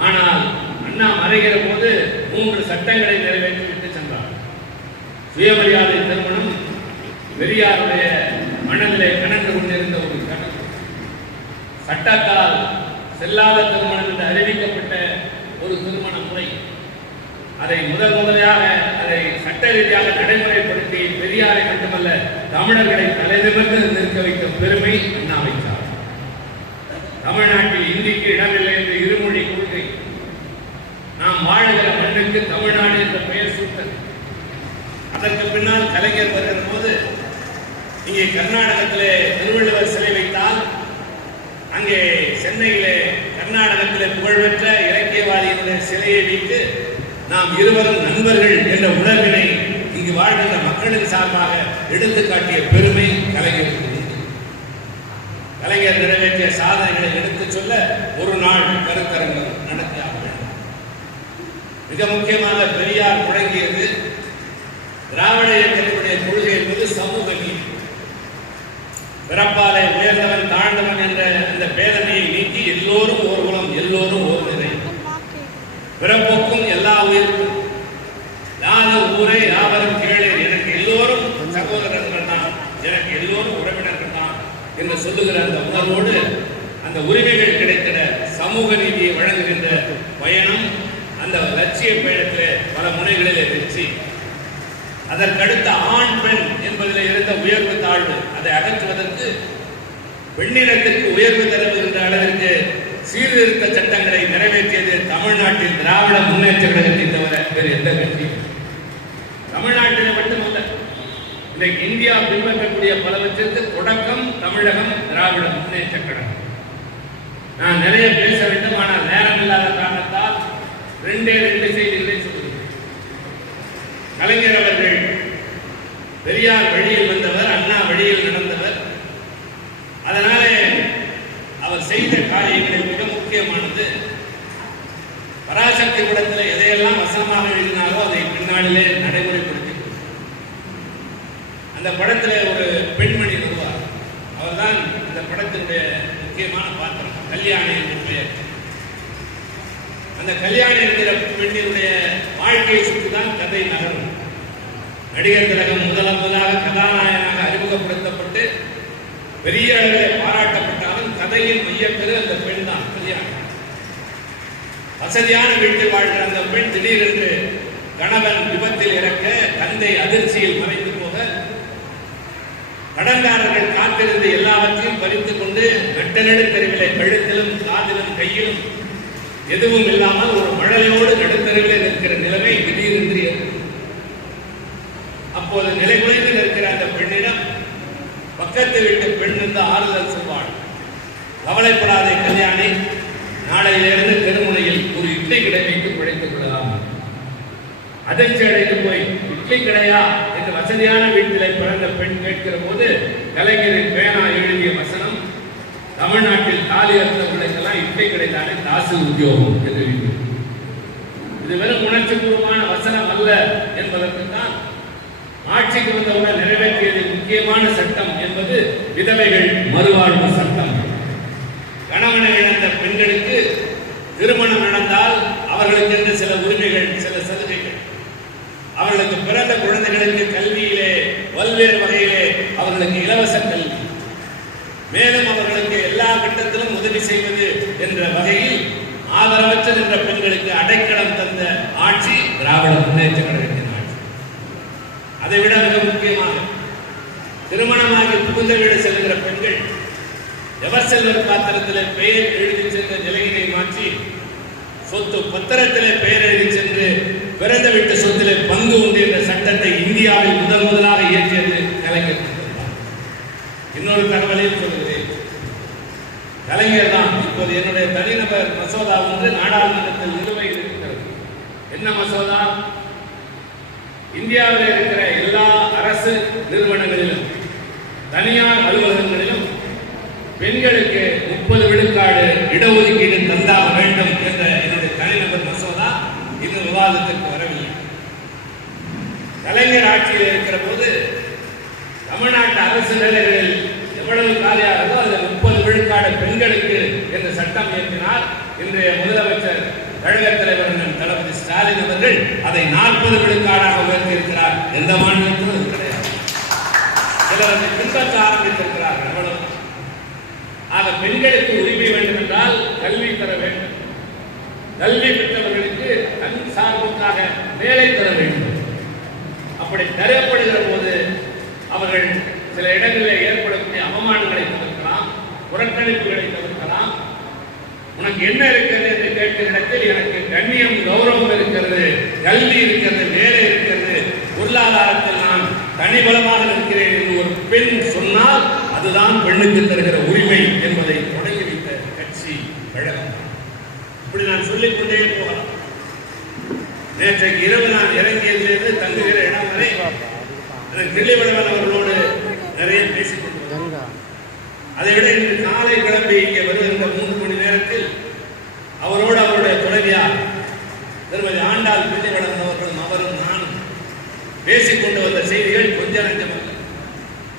ஆனால் அண்ணா மறைகிற போது 3 சட்டங்களை நிறைவேற்றிவிட்டு சென்றார். சுயமரியாதை திருமணம் பெரியாருடைய மனதிலே கணந்து கொண்டிருந்த ஒரு கணக்கு. சட்டத்தால் செல்லாத திருமணம் என்று அறிவிக்கப்பட்ட ஒரு திருமண முறை, அதை முதல் முதலாக அதை சட்ட ரீதியாக நடைமுறைப்படுத்தி பெரியாரை மட்டுமல்ல தமிழர்களை தலைநிமிர்ந்து நிற்க வைத்த பெருமை அண்ணாவை சார். தமிழ்நாட்டில் இந்திக்கு இடமில்லை என்ற இருமொழி கொள்கை நாம் வாழுகிற மண்ணுக்கு தமிழ்நாடு என்ற பெயர் சூட்டது. அதற்கு பின்னால் கலைஞர் வருகிற போது இங்கே கர்நாடகத்திலே திருவள்ளுவர் சிலை வைத்தால், அங்கே சென்னையிலே கர்நாடகத்திலே புகழ்பெற்ற இலக்கியவாதியினுடைய சிலையை வைத்து நாம் இருவரும் நண்பர்கள் என்ற உணர்வினை இங்கு வாழ்கின்ற மக்களின் சார்பாக எடுத்து காட்டிய பெருமை கலைஞருக்கு. கலைஞர் நிறைவேற்றிய சாதனைகளை எடுத்துச் சொல்ல ஒரு நாள் கருத்தரங்கம் நடத்தியாக வேண்டும். மிக முக்கியமாக பெரியார் முழங்கியது திராவிட இயக்கத்தினுடைய கொள்கை என்பது சமூக நீதி. பிறப்பாலே உயர்ந்தவன் தாழ்ந்தவன் என்ற அந்த பேதமையை நீக்கி எல்லோரும் ஓர் குலம், எல்லோரும் ஓர் நிறை, பிறப்போக்கும் எல்லா உயிர்க்கும் யாத ஊரே யாவரும் கேளீர், எனக்கு எல்லோரும் சகோதரர்கள் தான், எனக்கு எல்லோரும் உறவினர்கள் தான் என்று சொல்லுகிற அந்த உணர்வோடு அந்த உரிமைகள் கிடைத்திட சமூக நீதியை வழங்குகின்ற பயணம், அந்த லட்சிய பயணத்திலே பல முனைகளிலே வெற்றி. அதற்கடுத்த ஆண் பெண் என்பதில் இருந்த உயர்வு தாழ்வு அதை அகற்றுவதற்கு பெண்ணிடத்திற்கு உயர்வு தருகின்ற அளவிற்கு சீர்திருத்த சட்டங்களை நிறைவேற்றியது தமிழ்நாட்டில் திராவிட முன்னேற்ற கழகத்தை தவிர வேறு எந்த கட்சியும். தமிழ்நாட்டில் மட்டுமல்ல, இன்றைக்கு இந்தியா பின்பற்றக்கூடிய பலவற்றிற்கு தொடக்கம் தமிழகம் திராவிட முன்னேற்ற கழகம். நான் நிறைய பேச வேண்டும், ஆனால் நேரம் இல்லாத காரணத்தால் ரெண்டு செய்திகளை சொல்லுகிறேன். கலைஞர் அவர்கள் பெரியார் வழியில் வந்தவர், அண்ணா வழியில் நடந்தவர். அதனாலே அவர் செய்த காரியங்களில் மிக முக்கியமானது பராசக்தி படத்தில் எதையெல்லாம் வசனமாக எழுதினாரோ அதை பின்னாளிலே நடைமுறைப்படுத்தி. அந்த படத்தில் ஒரு பெண்மணி வருவார். அவர்தான் இந்த படத்தினுடைய முக்கியமான பாத்திரம், கல்யாணி என்ற பெயர். அந்த கல்யாணி என்கிற பெண்ணினுடைய வாழ்க்கையை சுற்றிதான் கதை நகரும். நடிகர் திலகம் முதலாக கதாநாயகனாக அறிமுகப்படுத்தப்பட்டு பெரிய அளவில் பாராட்டப்பட்டாலும் கதையின் மையக்கரு அந்த பெண் தான், கல்யாணி. வசதியான வீட்டில் வாழ்கிற அந்த பெண் திடீரென்று கணவன் விபத்தில் இறக்க, தந்தை அதிர்ச்சியில் மறைந்து போக, கடன்காரர்கள் காத்திருந்து எல்லாவற்றையும் பறித்துக் கொண்டு வெட்ட நெடுத்தெருவிலே கழுத்திலும் காதிலும் கையிலும் எதுவும் இல்லாமல் ஒரு மழையோடு நடுத்தருவிலே நிற்கிற நிலைமை திடீரென்று. அப்போது நிலைகுலைந்து நிற்கிற அந்த பெண்ணிடம் பக்கத்து வீட்டு பெண் இருந்து ஆறுதல் சொல்வாள். கவலைப்படாதே கல்யாணி, நாளையிலிருந்து தெருமுனையில் ஒரு இட்லி கடை வைத்து பிழைத்துக் கொள்ளலாம். அதிர்ச்சி அடைந்து போய் இட்லி கடையா என்று வசதியான வீட்டிலே பிறந்த பெண் கேட்கிற போது கலைஞரின் பேனா எழுதிய வசனம், தமிழ்நாட்டில் தாலி அறுத்தவர்களுக்கெல்லாம் இட்லி கிடைத்தாலே தாசு உத்தியோகம் என்று. இது வெறும் உணர்ச்சிபூர்வமான வசனம் அல்ல என்பதற்கு தான் ஆட்சிக்கு வந்தவுடன் நிறைவேற்றியது முக்கியமான சட்டம் என்பது விதவைகள் மறுவாழ்வு சட்டம். கணவனை இழந்த பெண்களுக்கு திருமணம் நடந்தால் அவர்களுக்கு சில உரிமைகள், சில சலுகைகள், அவர்களுக்கு பிறந்த குழந்தைகளுக்கு கல்வியிலே பல்வேறு வகையிலே அவர்களுக்கு இலவச கல்வி, மேலும் அவர்களுக்கு எல்லா கட்டத்திலும் உதவி செய்வது என்ற வகையில் ஆதரவற்ற நின்ற பெண்களுக்கு அடைக்கலம் தந்த ஆட்சி திராவிட முன்னேற்ற கழகத்தின் ஆட்சி. அதைவிட மிக முக்கியமாக திருமணமாகி புகுந்த வீடு செல்கிற பெண்கள் எவர் செல்வர் பாத்திரத்திலே பெயர் எழுதி சென்ற நிலையினை மாற்றி சொத்து பத்திரத்திலே பெயர் எழுதி சென்று பிறந்த வீட்டு சொத்திலே பங்கு உண்டு என்ற சட்டத்தை இந்தியாவில் முதலாக இயற்றியது கலைஞர். இன்னொரு தகவலையும் சொல்கிறேன், கலைஞர் தான் இப்போது என்னுடைய தனிநபர் மசோதா ஒன்று நாடாளுமன்றத்தில் நிலுவையில் இருக்கிறது. என்ன மசோதா? இந்தியாவில் இருக்கிற எல்லா அரசு நிறுவனங்களிலும் தனியார் அலுவலகங்களிலும் பெண்களுக்கு 30 விழுக்காடு இடஒதுக்கீடு தந்தாக வேண்டும் என்ற என்னுடைய தனிநபர் மசோதா இந்த விவாதத்திற்கு வரவில்லை. கலைஞர் ஆட்சியில் இருக்கிற போது தமிழ்நாட்டு அரசு நிலையங்களில் எவ்வளவு காலியாகிறதோ அதில் 30 விழுக்காடு பெண்களுக்கு என்ற சட்டம் இயற்றினார். இன்றைய முதலமைச்சர் கழக தலைவர் தளபதி ஸ்டாலின் அவர்கள் அதை 40 விழுக்காடாக உயர்த்தியிருக்கிறார். எந்த மாநிலத்திலும் அது கிடையாது. சிலர் அதை பின்பற்ற ஆரம்பித்திருக்கிறார்கள். அவ்வளவு. ஆக பெண்களுக்கு உரிமை வேண்டும் என்றால் கல்வி தர வேண்டும். கல்வி பெற்றவர்களுக்கு தன் சார்புக்காக வேலை தர வேண்டும். அப்படி தரப்படுகிற போது அவர்கள் சில இடங்களில் ஏற்படக்கூடிய அவமானங்களை தவிர்க்கலாம், புறக்கணிப்புகளை தவிர்க்கலாம். உனக்கு என்ன இருக்கிறது என்று கேட்கிற இடத்தில் எனக்கு கண்ணியம், கௌரவம் இருக்கிறது, கல்வி இருக்கிறது, வேலை இருக்கிறது, பொருளாதாரத்தில் நான் தனிபலமாக இருக்கிறேன் என்று ஒரு பெண் சொன்னால் அதுதான் பெண்ணுக்கு தருகிற உரிமை என்பதை தொடங்கி வைத்த கட்சி கழகம். இப்படி நான் சொல்லிக்கொண்டே போகலாம். நேற்றைக்கு இரவு நான் இறங்கியதிலிருந்து தங்குகிற இடம் வரை கிள்ளிவளவன் அவர்களோடு நிறைய பேசிக் கொண்டிருந்தோம். அதை விட இன்று காலை கிளம்பி இங்கே வருகின்ற 3 மணி நேரத்தில் அவரோடு அவருடைய துணைவியார் திருமதி ஆண்டாள் கிள்ளிவளவன் அவர்களும் அவரும் நானும் பேசிக்கொண்டு வந்த செய்திகள் கொஞ்ச நஞ்சமல்ல.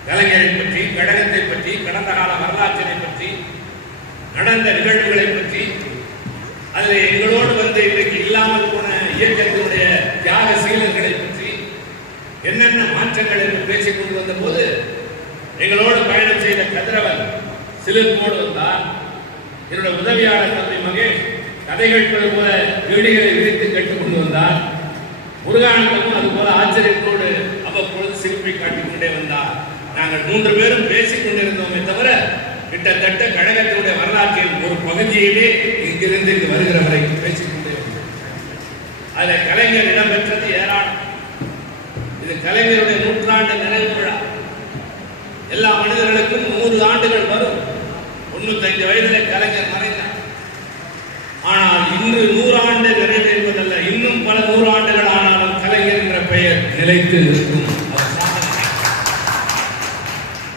கலைஞரை பற்றி, கழகத்தை பற்றி, கடந்த கால வரலாற்றினை பற்றி, நடந்த நிகழ்வுகளை பற்றி, அதில் எங்களோடு வந்து இன்றைக்கு இல்லாமல் போன இயக்கத்தினுடைய தியாக சீலர்களை பற்றி என்னென்ன மாற்றங்கள் என்று பேசிக் கொண்டு வந்த போது எங்களோடு பயணம் செய்த கதிரவன் சிலிர்ப்போடு வந்தார். என்னுடைய உதவியாளர் தம்பி மகேஷ் கதை கேட்பது போல வீடுகளை விரித்து கேட்டுக்கொண்டு வந்தார். முருகானந்தமும் அதுபோல ஆச்சரியத்தோடு அவ்வப்பொழுது சிரிப்பை காட்டிக் கொண்டே வந்தார். நாங்கள் 3 பேரும் பேசிக் கொண்டிருந்தோமே தவிர கிட்டத்தட்ட கழகத்தினுடைய வரலாற்றின் ஒரு பகுதியிலே இங்கிருந்து இங்கு வருகிற வரை பேசிக்கொண்டே வந்தோம். அதில் கலைஞர் இடம்பெற்றது ஏராளம். இது கலைஞருடைய 100 நிறைவு விழா. எல்லா மனிதர்களுக்கும் 100 ஆண்டுகள் வரும். 95 வயதிலே கலைஞர் மறைந்தார். ஆனால் இன்று 100 ஆண்டு நிறைவு என்பதல்ல, இன்னும் பல 100 ஆண்டுகள் ஆனாலும் கலைஞர் என்ற பெயர் நிலைத்து இருக்கும்.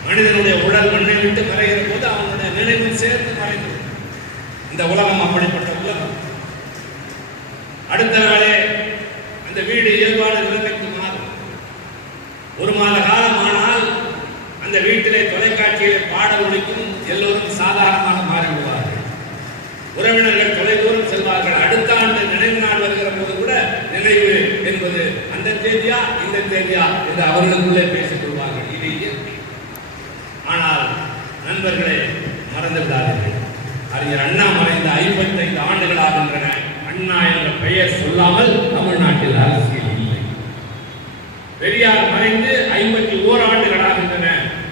மனிதனுடைய உடல் மண்ணை விட்டு மறைகிற போது அவனுடைய நினைவும் சேர்ந்து மறைந்து இந்த உலகம் அப்படிப்பட்ட உலகம். அடுத்த நாளே அந்த வீடு இயல்பான நிலைமைக்கு மாறும். 1 மாத காலம் ஆனால் அந்த வீட்டிலே தொலைக்காட்சியிலே பாடல் ஒலிக்கும். எல்லோரும் சாதாரணமாக மாறிவிடுவார்கள். உறவினர்கள் தொலைதூரம் செல்வார்கள். அடுத்த ஆண்டு நினைவு நாள் வருகிற போது கூட நினைவு என்பது அந்த தேதியா இந்த தேதியா என்று அவர்களுக்குள்ளே பேசிக் கொள்வார்கள். இது இயற்கை. ஆனால் நண்பர்களே, மறந்துவிடாதீர்கள், அறிஞர் அண்ணா மறைந்த 55 ஆண்டுகள் ஆகின்றன. அண்ணா என்ற பெயர் சொல்லாமல் தமிழ்நாட்டில் அரசியல் இல்லை. பெரியார் மறைந்து 51 ஆண்டுகள் ஆகின்றன.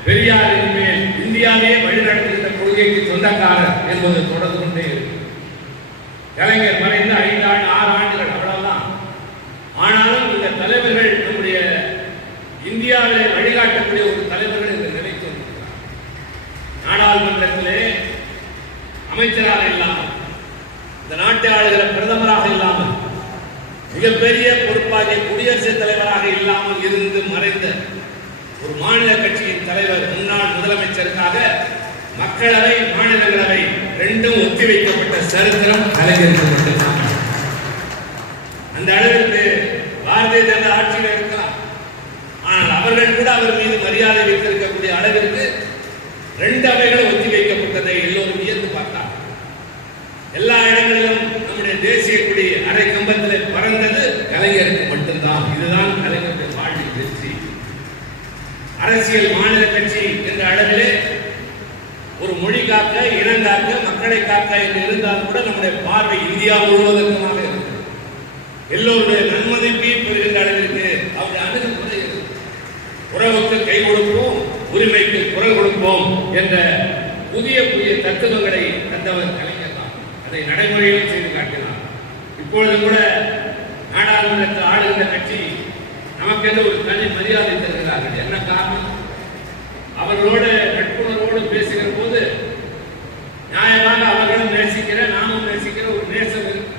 பெரியார் இனிமேல் இந்தியாவே வழிநடத்துகின்ற கொள்கைக்கு சொந்தக்காரர் என்பது தொடர்ந்து கொண்டே இருக்கு. கலைஞர் மறைந்து 5 ஆண்டு 6 ஆண்டுகள் அவ்வளவுதான். ஆனாலும் இந்த தலைவர்கள் நம்முடைய இந்தியாவிலே வழிகாட்டக்கூடிய ஒரு தலைவர்கள் இந்த நிலைக்கு நாடாளுமன்றத்திலே அமைச்சராக இல்லாமல், இந்த நாட்டை ஆளுகிற பிரதமராக இல்லாமல், மிகப்பெரிய பொறுப்பாகிய குடியரசுத் தலைவராக இல்லாமல் இருந்து மறைந்த ஒரு மாநில கட்சியின் தலைவர், முன்னாள் முதலமைச்சருக்காக மக்களவை, மாநிலங்களவை 2ம் ஒத்திவைக்கப்பட்ட சரித்திரம் கலைஞருக்கு மட்டும்தான். அந்த அளவிற்கு பாரதிய ஜனதா ஆட்சியில் இருக்கலாம். ஆனால் அவர்கள் கூட அவர் மீது மரியாதை வைத்திருக்கக்கூடிய அளவிற்கு 2 அவைகளும் ஒத்தி வைக்கப்பட்டதை எல்லோரும் வியந்து பார்த்தார். எல்லா இடங்களிலும் நம்முடைய தேசிய கொடி அரை கம்பத்திலே பறந்தது கலைஞருக்கு மட்டும்தான். இதுதான் கலைஞருடைய வாழ்வின் வெற்றி. அரசியல் மாநில கட்சி என்ற அளவிலே ஒரு மொழி காக்க, இனம் காக்க, மக்களை காக்க என்று இருந்தால் கூட நம்முடைய பார்வை இந்தியா முழுவதற்குமாக இருக்கிறது. எல்லோருடைய நன்மதிப்பையும் பெறுகின்ற அளவிற்கு அவருடைய அணுகுமுறை உறவுக்கு கை கொடுப்போம், உரிமைக்கு குரல் கொடுப்போம் என்ற புதிய புதிய தத்துவங்களை தந்தவர் கலைஞர் தான். அதை நடைமுறையில் செய்து காட்டினார். இப்பொழுது கூட நாடாளுமன்றத்தில் ஆளுகின்ற கட்சி நமக்கென்று ஒரு தனி மரியாதை தருகிறார்கள். என்ன காரணம்? அவர்களோடு நட்புணர்வோடு பேசுகிற போது நியாயமாக அவர்களும் நேசிக்கிற, நாமும் நேசிக்கிற ஒரு நேசம் இருக்கு.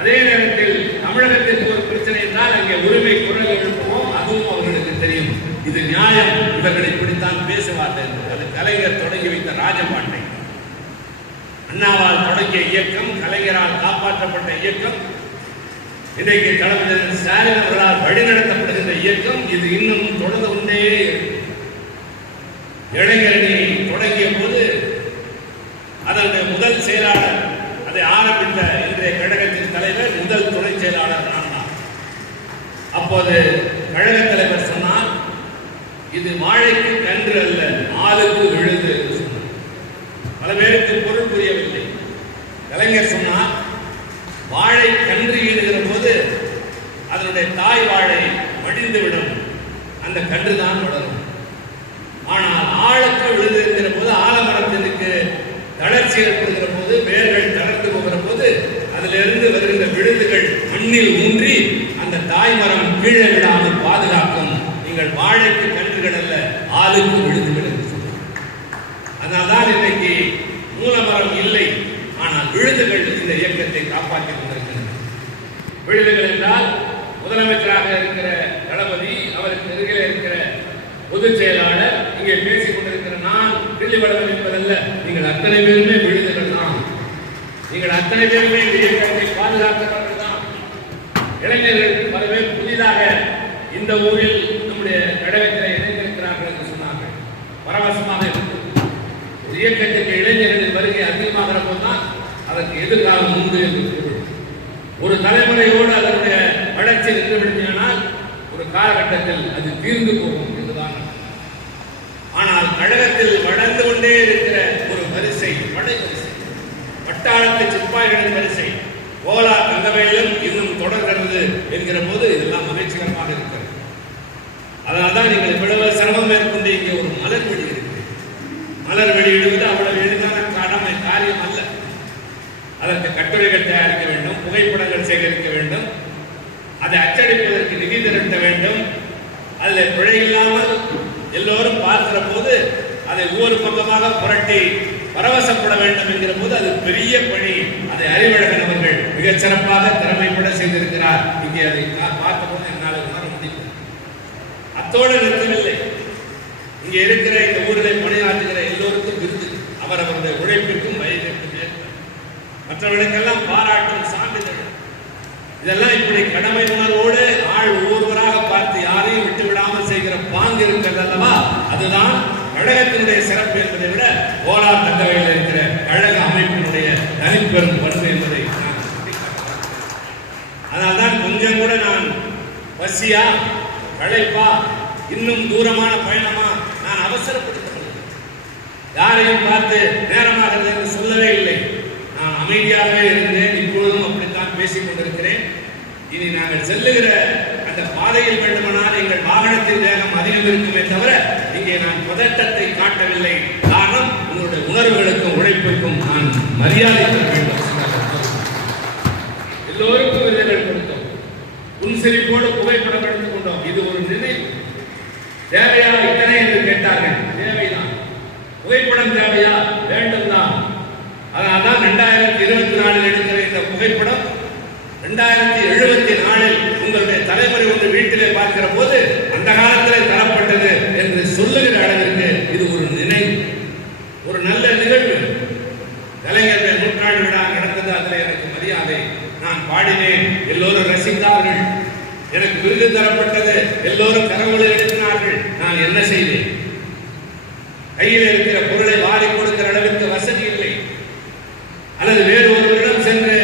அதே நேரத்தில் தமிழகத்திற்கு ஒரு பிரச்சனை என்றால் அங்கே உரிமை குரல் எழுப்புவோம், அதுவும் அவர்களுக்கு தெரியும். இது நியாயம், இவர்களை இப்படித்தான் பேசுவார்கள் என்று. அது கலைஞர் தொடங்கி வைத்த ராஜபாட்டை. அண்ணாவால் தொடங்கிய இயக்கம், கலைஞரால் காப்பாற்றப்பட்ட இயக்கம், இன்றைக்கு தளபதி ஸ்டாலின் அவர்களால் வழிநடத்தப்படுகின்ற இயக்கம். இது இன்னும் தொடர்ந்து கொண்டே இருக்கும். இளைஞரணி தொடங்கிய போது அதனுடைய முதல் செயலாளர், அதை ஆரம்பித்த இன்றைய கழகத்தின் தலைவர், முதல் துணை செயலாளர் நான் தான். அப்போது கழக தலைவர் சொன்னார், இது வாழைக்கு கன்று அல்ல, ஆளுக்கு விழுது என்று சொன்னார். பல பேருக்கு பொருள் புரியவில்லை. கலைஞர் சொன்னார், வாழை கன்று ஈடுகிற போது அதனுடைய தாய் வாழை மடிந்துவிடும், அந்த கன்று தான் வளரும். ஆனால் ஆழத்தில் விழுந்திருக்கிற போது, ஆலமரத்திற்கு தளர்ச்சி ஏற்படுகிற போது, வேர்கள் தளர்ந்து போகிற போது அதிலிருந்து வருகின்ற விழுதுகள் மண்ணில் ஊன்றி அந்த தாய்மரம் கீழே விடாமல் பாதுகாக்கும். நீங்கள் வாழைக்கு கன்றுகள் அல்ல, ஆளுக்கு விழுதுகள் என்று சொல்லுங்கள். அதனால்தான் இன்றைக்கு மூலமரம் இல்லை, ஆனால் விழுதுகள் இந்த இயக்கத்தை காப்பாற்றிக் கொண்டிருக்கின்றன. விழுதுகள் என்றால் முதலமைச்சராக இருக்கிற தளபதி, அவருக்கு அருகில் இருக்கிற பொதுச் செயலாளர், இங்கே பேசிக் கொண்டிருக்கிற நான் தில்லிவளவன் என்பதல்ல. நீங்கள் அத்தனை பேருமே விழுதுகள் தான். நீங்கள் அத்தனை பேருமே இந்த இயக்கத்தை பாதுகாக்கிறவர்கள் தான். இளைஞர்கள் பல பேர் புதிதாக இந்த ஊரில் நம்முடைய கழகத்தில் இணைந்திருக்கிறார்கள் என்று சொன்னார்கள். பரவசமாக இருந்தது. ஒரு இயக்கத்திற்கு இளைஞர்களின் வருகை அதிகமாகிற போதுதான் அதற்கு எதிர்காலம் உண்டு என்று பொருள். ஒரு தலைமுறையோடு அதனுடைய வளர்ச்சி நின்றுவிடுமானால் ஒரு காலகட்டத்தில் அது தீர்ந்து போகும் என்றுதான். ஆனால் கழகத்தில் வளர்ந்து கொண்டே இருக்கிற ஒரு வரிசை, படை வரிசை, பட்டாளத்து சிப்பாய்களின் வரிசை, ஓலா தங்கவேலும் இன்னும் தொடர்கிறது என்கிற போது இதெல்லாம் மகிழ்ச்சிகரமாக இருக்கிறது. அதனால்தான் நீங்கள் இவ்வளவு சிரமம் மேற்கொண்டு இங்கே ஒரு மலர் வெளியிடுகிறது. மலர் வெளியிடுவது அவ்வளவு எளிதான காரியம் அல்ல. அதற்கு கட்டுரைகள் தயாரிக்க வேண்டும், புகைப்படங்கள் சேகரிக்க வேண்டும், அதை அச்சடிப்பதற்கு நிதி திரட்ட வேண்டும். அதில் பிழை இல்லாமல் எல்லோரும் பார்க்கிற போது அதை ஒவ்வொரு பக்கமாக புரட்டி பரவசப்பட வேண்டும் என்கிற போது அது பெரிய பணி. அதை அறிவழகன் அவர்கள் மிகச் சிறப்பாக திறமைப்பட செய்திருக்கிறார். இங்கே அதை பார்த்தபோது என்னால் உணர முடியும். அத்தோடு நிறுத்தவில்லை. இங்கே இருக்கிற இந்த ஊரில் பணியாற்றுகிற எல்லோருக்கும் விருது, அவரவருடைய உழைப்பிற்கும் வயதிற்கும் ஏற்ப. மற்றவர்களுக்கெல்லாம் பாராட்டும் சான்றிதழ். இதெல்லாம் இப்படி கடமை உணர்வோடு ஆள் ஒவ்வொருவராக பார்த்து யாரையும் விட்டு விடாமல் செய்கிற பாங்கு இருக்கிறது அல்லவா? அதுதான் கழகத்தினுடைய சிறப்பு என்பதை விட ஓலார் தங்கவையில் இருக்கிற கழக அமைப்பினுடைய தனிப்பெரும் பண்பு என்பதை நான் சுட்டிக்காட்டுகிறேன். அதனால்தான் கொஞ்சம் கூட நான் பசியா, களைப்பா, இன்னும் தூரமான பயணமா நான் அவசரப்படுத்தவில்லை. யாரையும் பார்த்து நேரமாகிறது என்று சொல்லவே இல்லை. நான் அமைதியாகவே இருந்தேன். இப்பொழுதும் அப்படித்தான் பேசிக் கொண்டிருக்கிறேன். இனி நாங்கள் செல்லுகிற அந்த பாதையில் வேண்டுமானால் எங்கள் வாகனத்தின் வேகம் அதிகம் இருக்குமே தவிர இங்கே நான் பதட்டத்தை காட்டவில்லை. காரணம், உங்களுடைய உணர்வுகளுக்கும் உழைப்புக்கும் நான் மரியாதை தர வேண்டும். எல்லோருக்கும் விருதுகள் கொடுத்தோம். புன்சிரிப்போடு புகைப்படம் எடுத்துக் கொண்டோம். இது ஒரு நினைவு. தேவையா இத்தனை என்று கேட்டார்கள். தேவைதான். புகைப்படம் தேவையா? வேண்டும் தான். அதனால்தான் 2024 எடுக்கிற இந்த புகைப்படம் 2074 உங்களுடைய தலைமுறை ஒன்று வீட்டிலே பார்க்கிற போது அந்த காலத்தில் தரப்பட்டது என்று சொல்லுகிற அளவிற்கு இது ஒரு நினைவு, ஒரு நல்ல நிகழ்வு. கலைஞர்கள் நூற்றாண்டு விழா நடந்தது. அதில் எனக்கு மரியாதை. நான் பாடினேன், எல்லோரும் ரசித்தார்கள். எனக்கு விருது தரப்பட்டது, எல்லோரும் கரவொலி எழுப்பினார்கள். நான் என்ன செய்தேன்? கையில் இருக்கிற பொருளை வாரி கொடுக்கிற அளவிற்கு வசதி இல்லை, அல்லது வேறு ஒருவரிடம் சென்று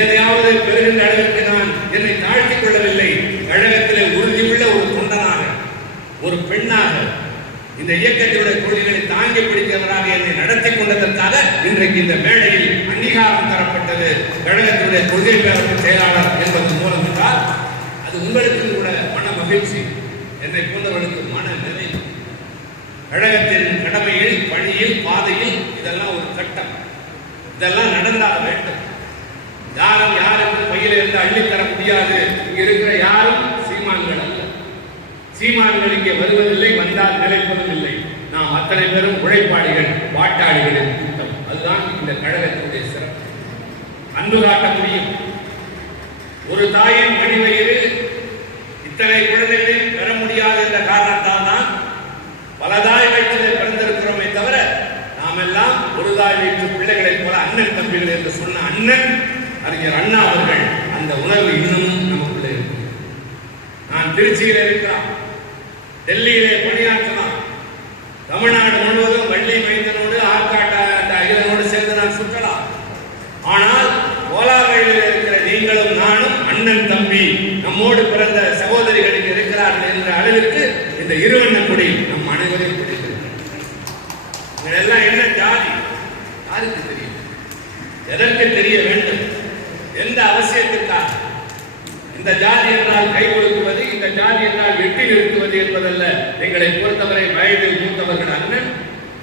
எதையாவது பெறுகின்ற அளவிற்கு நான் என்னை தாழ்த்திக் கொள்ளவில்லை. கழகத்திலே உறுதியுள்ள ஒரு தொண்டனாக, ஒரு பெண்ணாக, இந்த இயக்கத்தினுடைய கொள்கைகளை தாங்கி பிடித்தவராக என்னை நடத்தி கொண்டதற்காக இன்றைக்கு இந்த மேடையில் அங்கீகாரம் தரப்பட்டது. கழகத்தினுடைய கொள்கை பேரவை செயலாளர் என்பதன் மூலம் என்றால் அது உங்களுக்கு கூட மன மகிழ்ச்சி, என்னை போன்றவர்களுக்கு மன நிறைவு. கழகத்தின் கடமையில், பணியில், பாதையில் இதெல்லாம் ஒரு கட்டம். இதெல்லாம் நடந்தாக வேண்டும். யாரும் யாருக்கு பையில இருந்து அள்ளித்தர முடியாது. இங்க இருக்கிற யாரும் சீமான்கள் அல்ல. சீமான்கள் இங்கே வருவதில்லை, வந்தால் நிலைப்பதும் இல்லை. நாம் அத்தனை பேரும் உழைப்பாளிகள், பாட்டாளிகளின் கூட்டம். அதுதான் இந்த கழகத்தினுடைய சிறப்பு. அன்பு காட்ட முடியும். ஒரு தாயின் மடிவயிறு இத்தனை குழந்தைகளையும் பெற முடியாது என்ற காரணத்தால் தான் பல தாய் வயிற்றிலே பிறந்திருக்கிறோமே தவிர நாம் எல்லாம் ஒரு தாய் வயிற்று பிள்ளைகளைப் போல அண்ணன் தம்பிகள் என்று சொன்ன அண்ணன் அறிஞர் அண்ணா அவர்கள் அந்த உணர்வு இன்னமும் நமக்குள்ளே இருக்கு. நான் திருச்சியில் இருக்கிறான், டெல்லியிலே பணியாற்றலாம், தமிழ்நாடு முழுவதும் வள்ளி மைந்தனோடு ஆற்காட்ட அந்த அகிலனோடு சேர்ந்து நான் சுற்றலாம். ஆனால் கோலாவையில் இருக்கிற நீங்களும் நானும் அண்ணன் தம்பி, நம்மோடு பிறந்த சகோதரிகளுக்கு இருக்கிறார்கள் என்ற அளவிற்கு இந்த இருவண்ண கொடி நம் அனைவரையும் பிடித்திருக்கிறது. இதெல்லாம் என்ன ஜாதி? யாருக்கு தெரியும்? எதற்கு தெரிய வேண்டும்? எந்த அவசியத்திற்காக? இந்த ஜாதி என்றால் கை கொடுக்குவது, இந்த ஜாதி என்றால் எட்டி நிறுத்துவது என்பதல்ல. எங்களை பொறுத்தவரை வயதில் மூத்தவர்கள் அண்ணன்,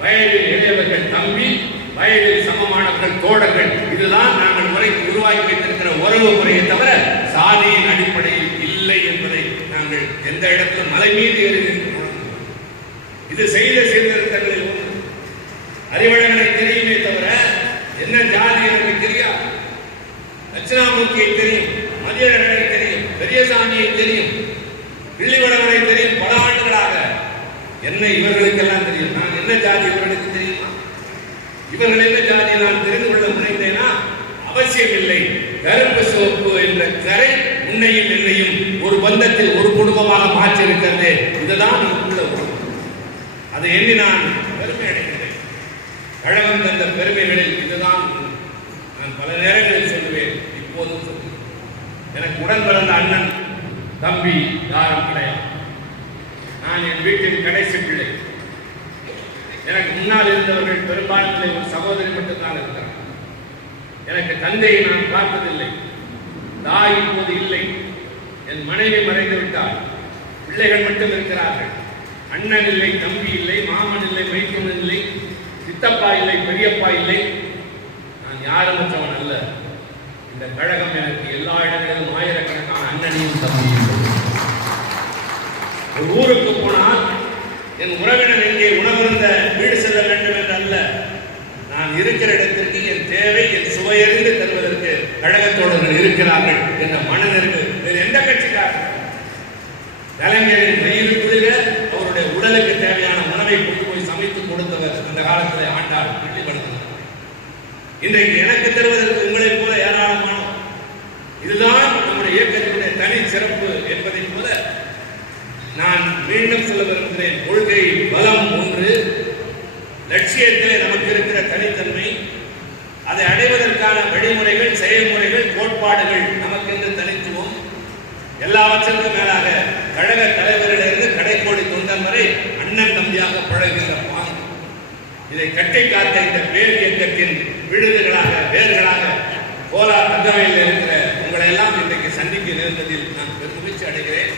வயதில் இளையவர்கள் தம்பி, வயதில் சமமானவர்கள் தோழர்கள். இதுதான் நாங்கள் உருவாக்கி வைத்திருக்கிற உறவு முறையை தவிர சாதியின் அடிப்படையில் இல்லை என்பதை நாங்கள் எந்த இடத்திலும் மலை மீது ஏறுகிறோம். இது செய்த சீர்திருத்தங்களில் ஒன்று. அறிவழகனை தெரியுமே தவிர என்ன ஜாதி எனக்கு தெரியாது. தட்சிணாமூர்த்தியை தெரியும், மதியழகனை தெரியும், பெரியசாமியை தெரியும், கிள்ளிவளவனை தெரியும். பல ஆண்டுகளாக என்ன இவர்களுக்கெல்லாம் தெரியும். நான் என்ன ஜாதி இவர்களுக்கு தெரியுமா? இவர்கள் என்ன ஜாதி நான் தெரிந்து கொள்ள முனைந்தேனா? அவசியம் இல்லை. கருப்பு சிவப்பு என்ற கரை உன்னையும் என்னையும் ஒரு பந்தத்தில் ஒரு குடும்பமாக மாற்றி இருக்கிறது. இதுதான் நமக்குள்ள உறவு. அதை எண்ணி நான் பெருமை அடைகிறேன். கழகம் தந்த பெருமைகளில் இதுதான். நான் பல நேரங்களில் சொல்லுவேன், இப்போதும் சொல்லுவேன். எனக்கு உடன் பிறந்த அண்ணன் தம்பி யாரும் கிடையாது. நான் என் வீட்டின் கடைசி பிள்ளை. எனக்கு முன்னால் இருந்தவர்கள் பெரும்பான்மையிலே ஒரு சகோதரி மட்டும்தான் இருக்கிறார். எனக்கு தந்தையை நான் பார்த்ததில்லை, தாய் இப்போது இல்லை. என் மனைவி மறைந்து விட்டார். பிள்ளைகள் மட்டும் இருக்கிறார்கள். அண்ணன் இல்லை, தம்பி இல்லை, மாமன் இல்லை, மைத்துனன் இல்லை, சித்தப்பா இல்லை, பெரியப்பா இல்லை. நான் யாருமற்றவன் அல்ல. இந்த கழகம் எனக்கு எல்லா இடங்களிலும் ஆயிரக்கணக்கான அண்ணனையும் தம்பியும். ஒரு ஊருக்கு போனால் என் உறவினர் எங்கே உணவருந்த வீடு செல்ல வேண்டும் என்று அல்ல, நான் இருக்கிற இடத்திற்கு என் தேவை, என் சுவையறிந்து தருவதற்கு கழகத்தோழர்கள் இருக்கிறார்கள் என்ற மனநிறைவு வேறு எந்த கட்சிக்காரர்கள். கலைஞரின் வயிறுக்குள்ள அவருடைய உடலுக்கு தேவையான உணவை கொண்டு போய் சமைத்து கொடுத்தவர் அந்த காலத்தில் ஆண்டாள் கிள்ளிவளவன். இன்றைக்கு எனக்கு தருவதற்கு உங்களைப் போல ஏராளமானோர். இதுதான் நம்முடைய இயக்கத்தினுடைய தனி சிறப்பு என்பதை போல நான் மீண்டும் சொல்ல விரும்புகிறேன். கொள்கை பலம் ஒன்று, லட்சியத்திலே நமக்கு இருக்கிற தனித்தன்மை, அதை அடைவதற்கான வழிமுறைகள், செயல்முறைகள், கோட்பாடுகள் நமக்கு என்று தனித்துவம். எல்லாவற்றிற்கும் மேலாக கழக தலைவரிலிருந்து கடைக்கோடி தொண்டன் வரை அண்ணன் தம்பியாக பழகுகிற பாங்கு. இதை கட்டி காத்த இந்த பேர் இயக்கத்தின் விழுதுகளாக, வேர்களாக கோலா தங்கவையில் இருக்கிற உங்களை எல்லாம் இன்றைக்கு சந்திக்க நேர்ந்ததில் நான் பெருமகிழ்ச்சி அடைகிறேன்.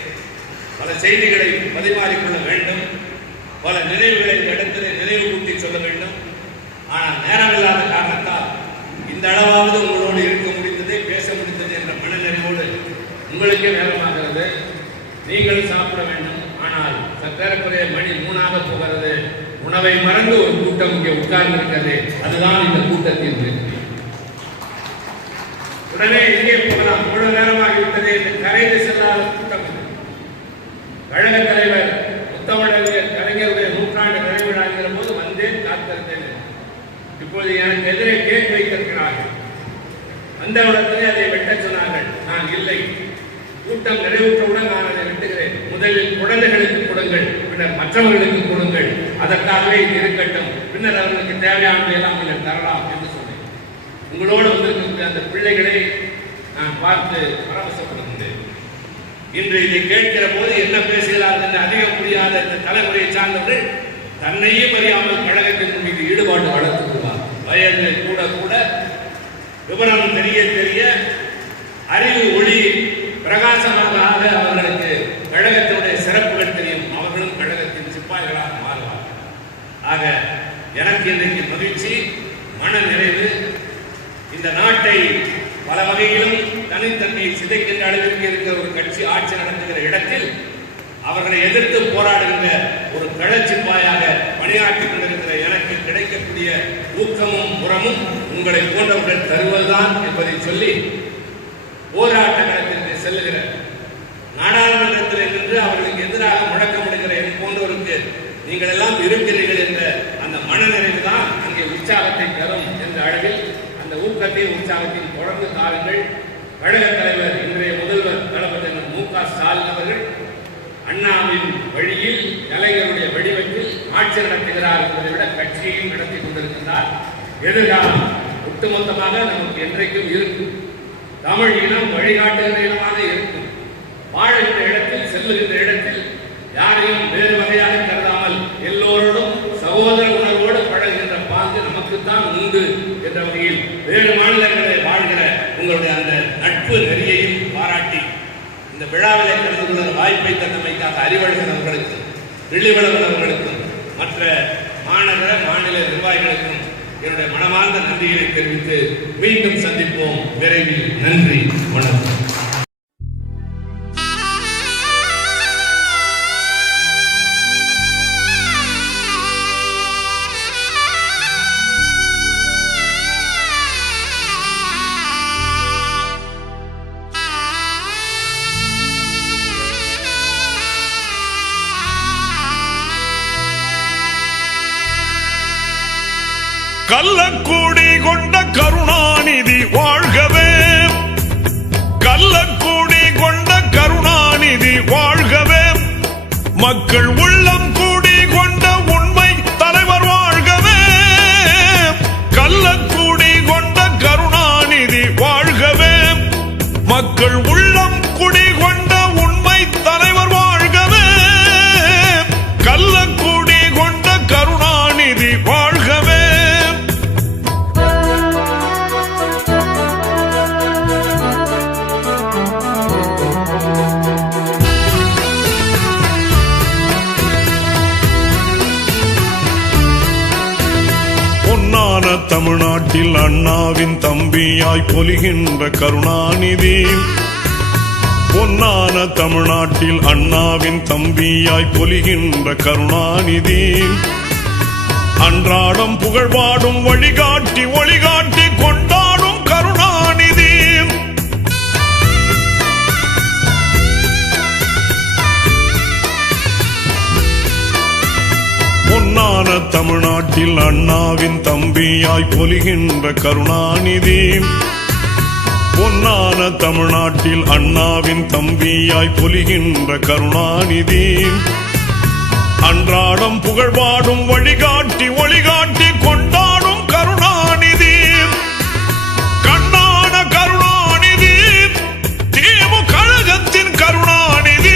பல செய்திகளை பரிமாறிக்கொள்ள வேண்டும், பல நினைவுகளை இந்த இடத்திலே நினைவு கூட்டி சொல்ல வேண்டும். ஆனால் நேரமில்லாத காரணத்தால் இந்த அளவாவது உங்களோடு இருக்க முடிந்ததே, பேச முடிந்தது என்ற மனநிறைவோடு உங்களுக்கே நேரமாகிறது. நீங்கள் சாப்பிட வேண்டும். ஆனால் சற்றேறக்குறைய மணி 3 போகிறது. உணவை மறந்து ஒரு கூட்டம் இங்கே உட்கார்ந்து இருக்கிறது. அதுதான் இந்த கூட்டத்தின் வெற்றி. உடனே இங்கே போகலாம், இவ்வளவு நேரமாகிவிட்டது என்று கரைந்து செல்லாத கூட்டம் இது. கழக தலைவர் முத்தமிழறிஞர் கலைஞருடைய 100ஆண்டு நிறைவு விழாங்கிற போது வந்தேன், காத்திருந்தேன். இப்பொழுது எனக்கு எதிரே கேக் வைத்திருக்கிறார்கள். அந்த இடத்திலே அதை வெட்ட சொன்னார்கள். நான் இல்லை. கூட்டம் நிறைவுற்றவுடன் நான் அதை வெட்டுகிறேன். முதலில் குழந்தைகளுக்கு கொடுங்கள், பின்னர் மற்றவர்களுக்கு கொடுங்கள். அதற்காகவே இது இருக்கட்டும். பின்னர் அவர்களுக்கு தேவையானதை எல்லாம் நீங்கள் தரலாம் என்று சொன்னேன். உங்களோடு வந்திருக்கக்கூடிய அந்த பிள்ளைகளை நான் பார்த்து பரவசப்படுகின்றேன். இன்று இதை கேட்கிற போது என்ன பேசுகிறார்கள் என்று அதிக முடியாத இந்த தலைமுறையை சார்ந்தவர்கள் தன்னையும் அறியாமல் கழகத்தின் மீது ஈடுபாடு வளர்த்துக்குவார். வயது கூட கூட விவரம் தெரிய தெரிய அறிவு ஒளி பிரகாசமாக ஆக அவர்களுக்கு கழகத்தினுடைய சிறப்புகள் தெரியும். அவர்களும் கழகத்தின் சிப்பாய்களாக மாறுவார். ஆக எனக்கு இன்றைக்கு மகிழ்ச்சி, மன நிறைவு. இந்த நாட்டை பல வகையிலும் தனித்தன்மையை சிதைக்கின்ற அளவிற்கு இருக்கிற ஒரு கட்சி ஆட்சி நடத்துகிற இடத்தில் அவர்களை எதிர்த்து போராடுகின்ற ஒரு களச்சிப்பாயாக பணியாற்றிக் கொண்டிருக்கிற எனக்கு கிடைக்கக்கூடிய ஊக்கமும் புறமும் உங்களை போன்றவர்கள் தருவதுதான் என்பதை சொல்லி, போராட்ட களத்திற்கு செல்லுகிற நாடாளுமன்றத்தில் நின்று அவர்களுக்கு எதிராக முழக்கமிடுகிற என் போன்றவருக்கு நீங்கள் எல்லாம் இருக்கிறீர்கள் என்ற அந்த மனநிறைவு தான் அங்கே உற்சாகத்தை தரும் என்ற அளவில் அந்த ஊக்கத்தையும் உற்சாகத்தையும் தொடர்ந்து தாருங்கள். கழக தலைவர் இன்றைய முதல்வர் தளபதி மு.க. ஸ்டாலின் அவர்கள் அண்ணாவின் வழியில், கலைஞருடைய வடிவத்தில் ஆட்சி நடத்துகிறார் என்பதை விட கட்சியையும் நடத்தி கொண்டிருக்கிறார். எதிர்காலம் ஒட்டுமொத்தமாக நமக்கு என்றைக்கும் இருக்கும். தமிழ் இனம் வழிகாட்டுகிற இனமாக இருக்கும். வாழுகின்ற இடத்தில், செல்லுகின்ற இடத்தில் யாரையும் வேறு வகையாக கருதாமல் எல்லோரோடும் சகோதர உணர்வோடு பழகுகின்ற பாங்கு நமக்குத்தான் உண்டு என்ற வகையில் வேறு மாநிலங்களில் வாழ்கிற உங்களுடைய அந்த நட்பு நெறியையும் பாராட்டி இந்த விழாவிலே கலந்து கொள்ள வாய்ப்பை தந்தமைக்காக அறிவழகன் அவர்களுக்கும் வெள்ளிவளவன் அவர்களுக்கும் மற்ற மாநகர மாநில நிர்வாகிகளுக்கும் என்னுடைய மனமார்ந்த நன்றிகளை தெரிவித்து மீண்டும் சந்திப்போம் விரைவில். நன்றி, வணக்கம். கள்ளக்கூடி கொண்ட கருணாநிதி வாழ்கவே, கள்ளக்கூடி கொண்ட கருணாநிதி வாழ்கவே, மக்கள் உள்ளம் கூடி கொண்ட உண்மை தலைவர் வாழ்கவே, கள்ளக்கூடி கொண்ட கருணாநிதி வாழ்கவே, மக்கள் உள்ளம் குடி கொண்ட உண்மை தலைவர் வாழ்கவே, கள்ளக்கூடி கொண்ட கருணாநிதி வாழ்கவே. தமிழ்நாட்டில் அண்ணாவின் தம்பியாய் பொலிகின்ற கருணாநிதி, பொன்னான தமிழ்நாட்டில் அண்ணாவின் தம்பியாய் பொலிகின்ற கருணாநிதி, அன்றாடம் புகழ்பாடும் வழிகாட்டி ஒளிகாட்டி கொண்டாடும் கருணாநிதி, பொன்னான தமிழ்நாட்டில் அண்ணாவின் தம்பியாய் பொலிகின்ற கருணாநிதி, பொன்னான தமிழ்நாட்டில் அண்ணாவின் தம்பியாய் பொலிகின்ற கருணாநிதி, அன்றாடம் புகழ்பாடும் வழிகாட்டி ஒளிகாட்டி கொண்டாடும் கருணாநிதி, கண்ணான கருணாநிதி, திமுக கழகத்தின் கருணாநிதி,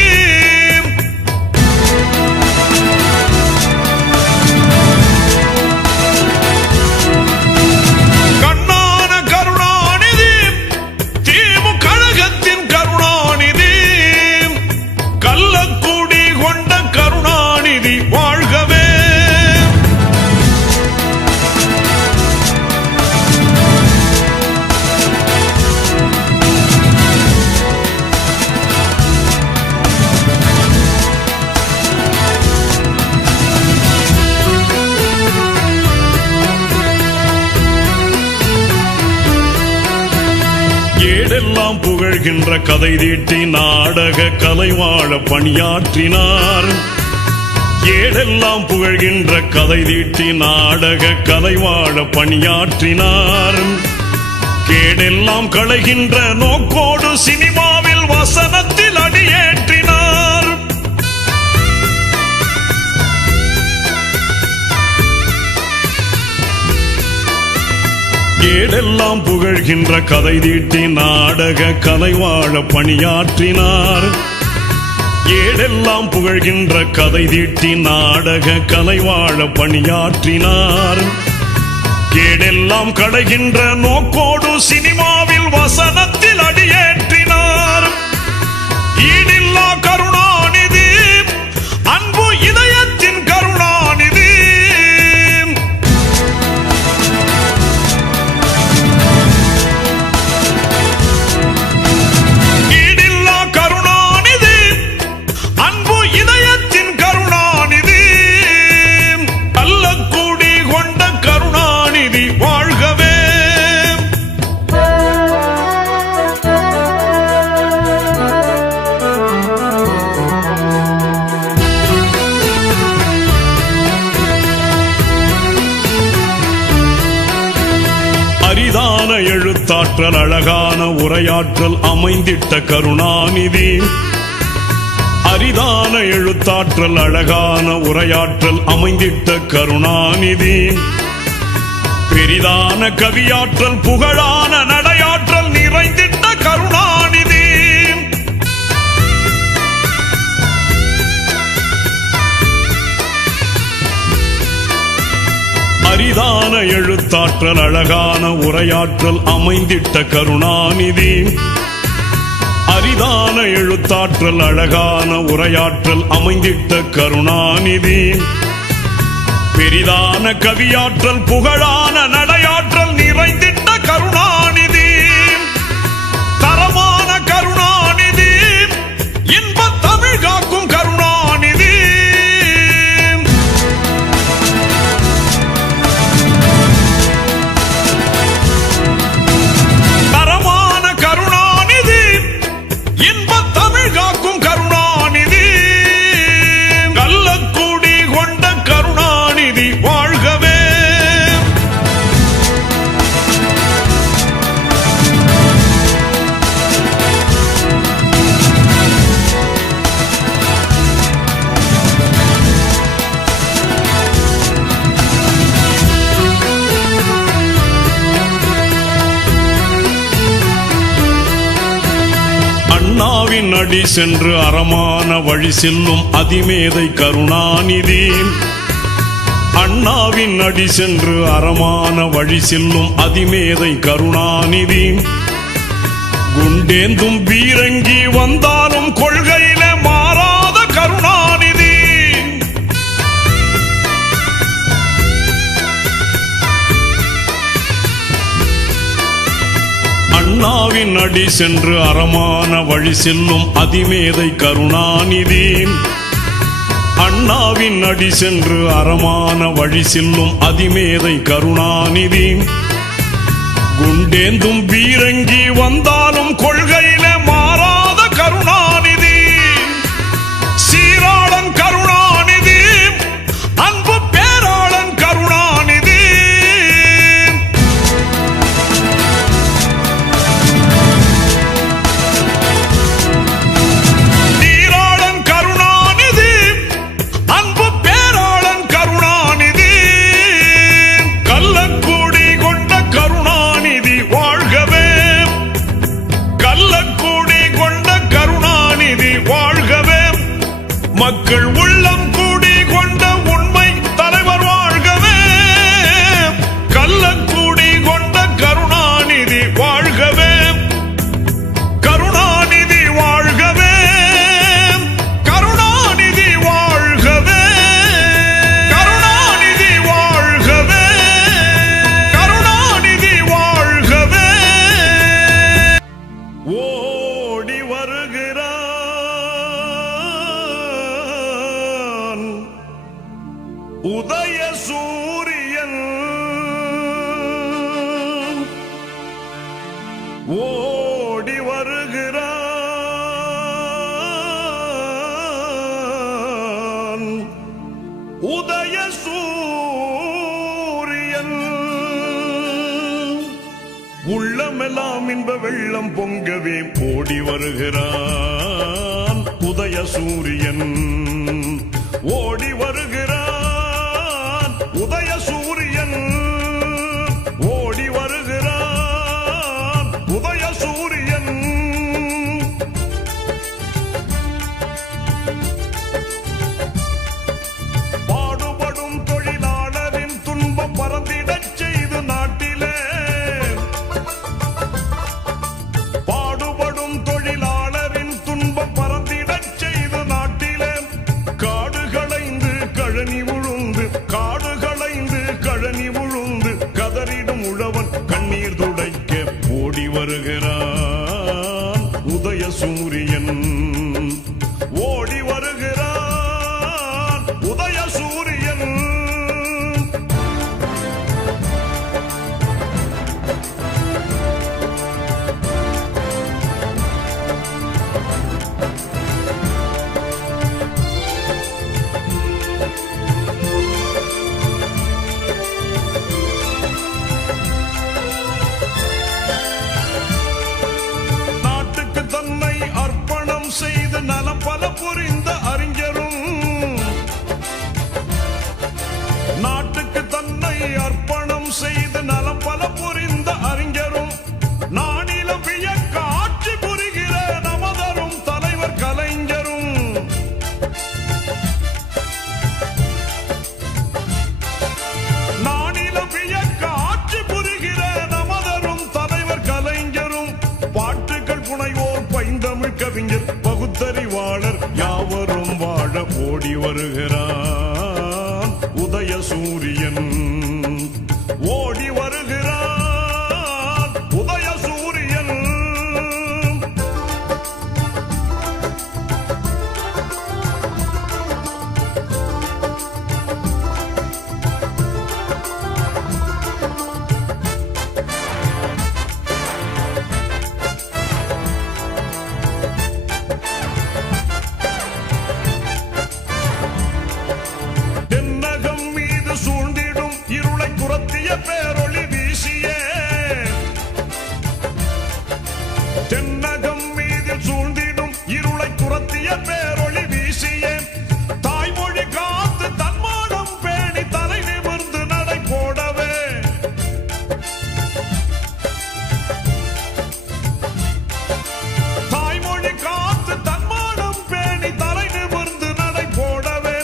ஏடெல்லாம் புகழ்கின்ற கதை தீட்டி நாடக கலைவாழ பணியாற்றினார், ஏடெல்லாம் புகழ்கின்ற கதை தீட்டி நாடக கலைவாழ பணியாற்றினார், கேடெல்லாம் களைகின்ற நோக்கோடு சினிமாவில் வசனத்தில் அடியேற்றினார், ஏடெல்லாம் புகழ்கின்ற கதை தீட்டி நாடக கலைவாழ பணியாற்றினார், ஏடெல்லாம் புகழ்கின்ற கதை தீட்டி நாடக கலைவாழ பணியாற்றினார், கேடெல்லாம் களைகின்ற நோக்கோடு சினிமாவில் வசனத்தில் அடியேற்றினார், ஈடில்லா கருணாநிதி, அன்பு இதயத்தின் கருணாநிதி, எழுத்தாற்றல் அழகான உரையாற்றல் அமைந்திட்ட கருணாநிதி, அரிதான எழுத்தாற்றல் அழகான உரையாற்றல் அமைந்திட்ட கருணாநிதி, பெரிதான கவியாற்றல் புகழான நடையாற்றல் நிறைந்திட்ட கருணாநிதி, அரிதான எழுத்தாற்றல் அழகான உரையாற்றல் அமைந்திட்ட கருணாநிதி, அரிதான எழுத்தாற்றல் அழகான உரையாற்றல் அமைந்திட்ட கருணாநிதி பெரிதான கவியாற்றல் புகழான நடையாற்றல் நிறைந்திட்ட கருணாநிதி தரமான கருணாநிதி இன்பத் தமிழ் காக்கும் கருணாநிதி தரமான கருணாநிதி இன்பத் தமிழ் காக்கும் கருணாநிதி கள்ளக்குடி கொண்ட கருணாநிதி வாழ்கவே அண்ணாவின் அடி சென்று அறமான வழி செல்லும் அதிமேதை கருணாநிதி அண்ணாவின் அடி சென்று அறமான வழி செல்லும் அதிமேதை கருணாநிதி குண்டேந்தும் பீரங்கி வந்தாலும் கொள்கையில மாறாத கருணாநிதி அண்ணாவின் அடி சென்று அறமான வழி செல்லும் அதிமேதை கருணாநிதி அண்ணாவின் அடி சென்று அறமான வழி செல்லும் அதிமேதை கருணாநிதி குண்டேந்தும் பீரங்கி வந்தாலும் கொள்கையில மாறாத கருணாநிதி சீராளன் கருணாநிதி அன்பு பேராளன் கருணாநிதி நீராளன் கருணாநிதி அன்பு பேராளன் கருணாநிதி கள்ளக்குடி கொண்ட கருணாநிதி வாழ்கவே கள்ளக்குடி கொண்ட கருணாநிதி வாழ்கவே மக்கள் உள்ளம் கூடி கொண்ட உண்மை தலைவர் வாழ்கவே கள்ளக்குடி கொண்ட கருணாநிதி வாழ்கவே கருணாநிதி வாழ்கவே கருணாநிதி வாழ்கவே கருணாநிதி வாழ்கவே கருணாநிதி வாழ்கவே ஓடி வருகிறான் உதய சூரியன் ஓடி வருகிறான் உதய சூரியன் உள்ளமெல்லாம் இன்ப வெள்ளம் பொங்கவே ஓடி வருகிறான் உதய சூரியன் ஓடி வருகிறான் உதய சூரியன் ஓடி வருகிறான் உதய சூரியன் பாடுபடும் தொழிலாளரின் துன்பம் பறந்திடச் செய்து நாட்டிலே பாடுபடும் தொழிலாளரின் துன்பம் பறந்திடச் செய்து நாட்டிலே காடு களைந்து கழனி உழுந்து காடு களைந்து கழனி உழுந்து கதறிடும் உழவன் கண்ணீர் துடைக்க ஓடி வருகிறான் உதய சூரியன் ஓடி வருகிறான் உதய சூரியன் சூரியன் ஓடி வருகிறான் உதய சூரியன் தென்னகம் மீது சூழ்ந்திடும் இருளை துரத்திய பேரொளி வீசியே தென்னகம் மீது சூழ்ந்திடும் இருளை துரத்திய பேரொளி வீசியே தாய்மொழி காத்து தன்மானம் பேணி தலை நிமிர்ந்து நடை போடவே தாய்மொழி காத்து தன்மானம் பேணி தலை நிமிர்ந்து நடை போடவே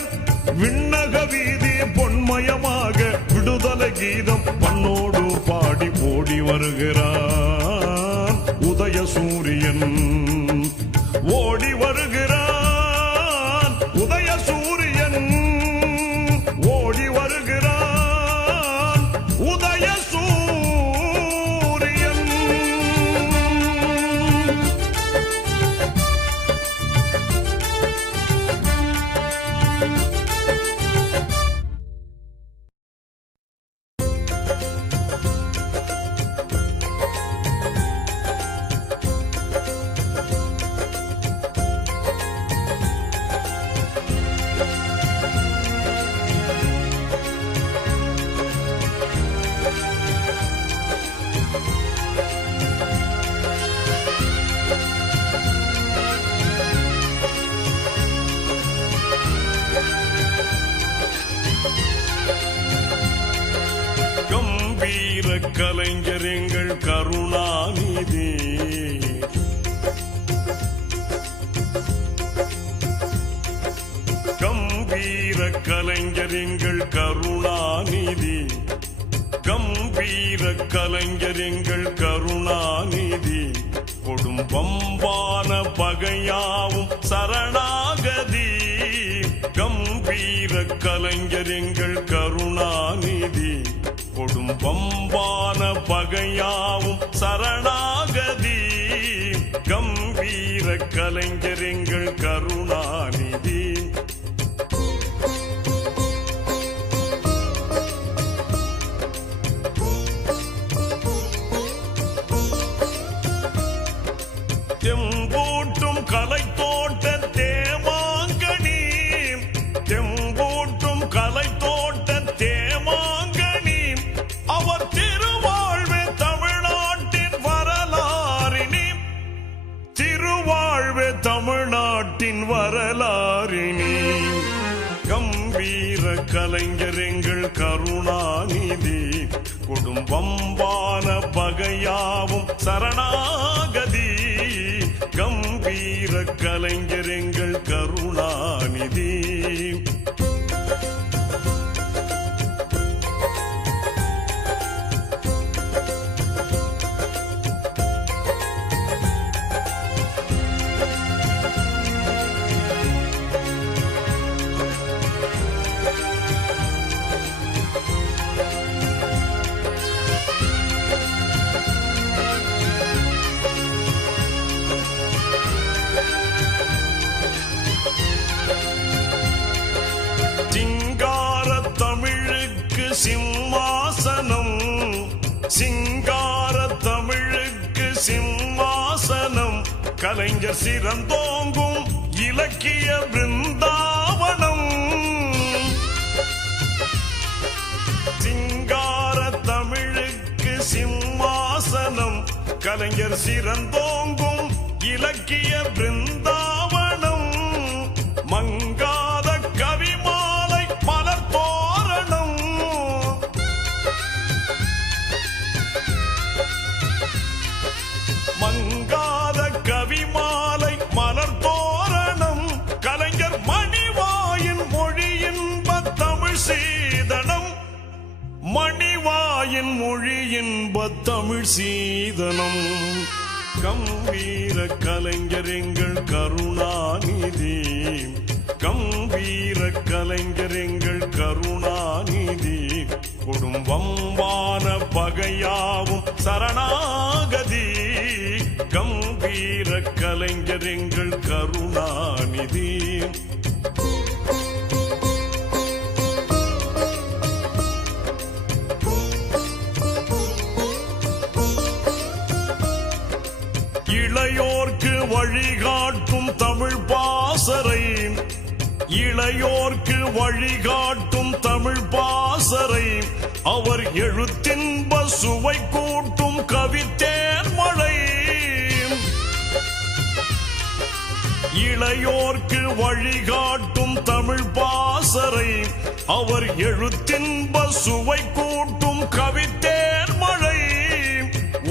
விண்ணக வீதி பொன்மயமாக விடுதலை கீதம் பண்ணோடு பாடி ஓடி வருகிறான் உதய சூரியன் ஓடி வருகிறான் உதய சூரியன் ஓடி வருகிறான் உதய சூரியன் கம்பீர கலைஞர் எங்கள் கருணாநிதி கம்பீர கலைஞர் எங்கள் கருணாநிதி கம்பீர கலைஞர் எங்கள் கருணாநிதி கொடும் பம்பான பகையாவும் சரணாகதி கம்பீர கலைஞர் எங்கள் கருணாநிதி கொடும் பம்பான பகையாவும் சரணாகதி கம்பீர கலைஞர் எங்கள் கருணாநிதி தெம்பூட்டும் கலை தோட்ட தேமாங்கனி தெம்பூட்டும் கலை தோட்ட தேமாங்கனி அவர் திருவாழ்வே தமிழ்நாட்டின் வரலாறினி திருவாழ்வே தமிழ்நாட்டின் வரலாறினி கம்பீர கலைஞர் எங்கள் கருணாநிதி குடும்பம்பான பகையாவும் சரணாகதி கம்பீர கலைஞர் எங்கள் கருணாநிதி சிங்கார தமிழுக்கு சிம்மாசனம் சிங்கார தமிழுக்கு சிம்மாசனம் கலைஞர் சிறந்தோங்கும் இலக்கிய பிருந்தாவனம் சிங்கார தமிழுக்கு சிம்மாசனம் கலைஞர் சிறந்தோங்கும் இலக்கிய பிருந்தாவனம் மங்காத கவிமாலை மலர் தோரணம் மங்காத கவிமாலை மலர் தோரணம் கலைஞர் மணிவாயின் மொழியின்ப தமிழ் சீதனம் மணிவாயின் மொழியின்ப தமிழ் சீதனம் கம்பீர கலைஞர் எங்கள் கருணாநிதி கம்பீர கலைஞர் எங்கள் கருணாநிதி குடும்பம்பான பகையாவும் சரணாகதி கம்பீர கலைஞர் எங்கள் கருணாநிதி. இளையோர்க்கு வழிகாட்டும் தமிழ் பாசறை, இளையோர்க்கு வழிகாட்டும் தமிழ் பாசறை, அவர் எழுத்தின்ப சுவை கூட்டும் கவித்தேன் மழை. இளையோர்க்கு வழிகாட்டும் தமிழ் பாசறை, அவர் எழுத்தின்ப சுவை கூட்டும் கவித்தேன் மழை.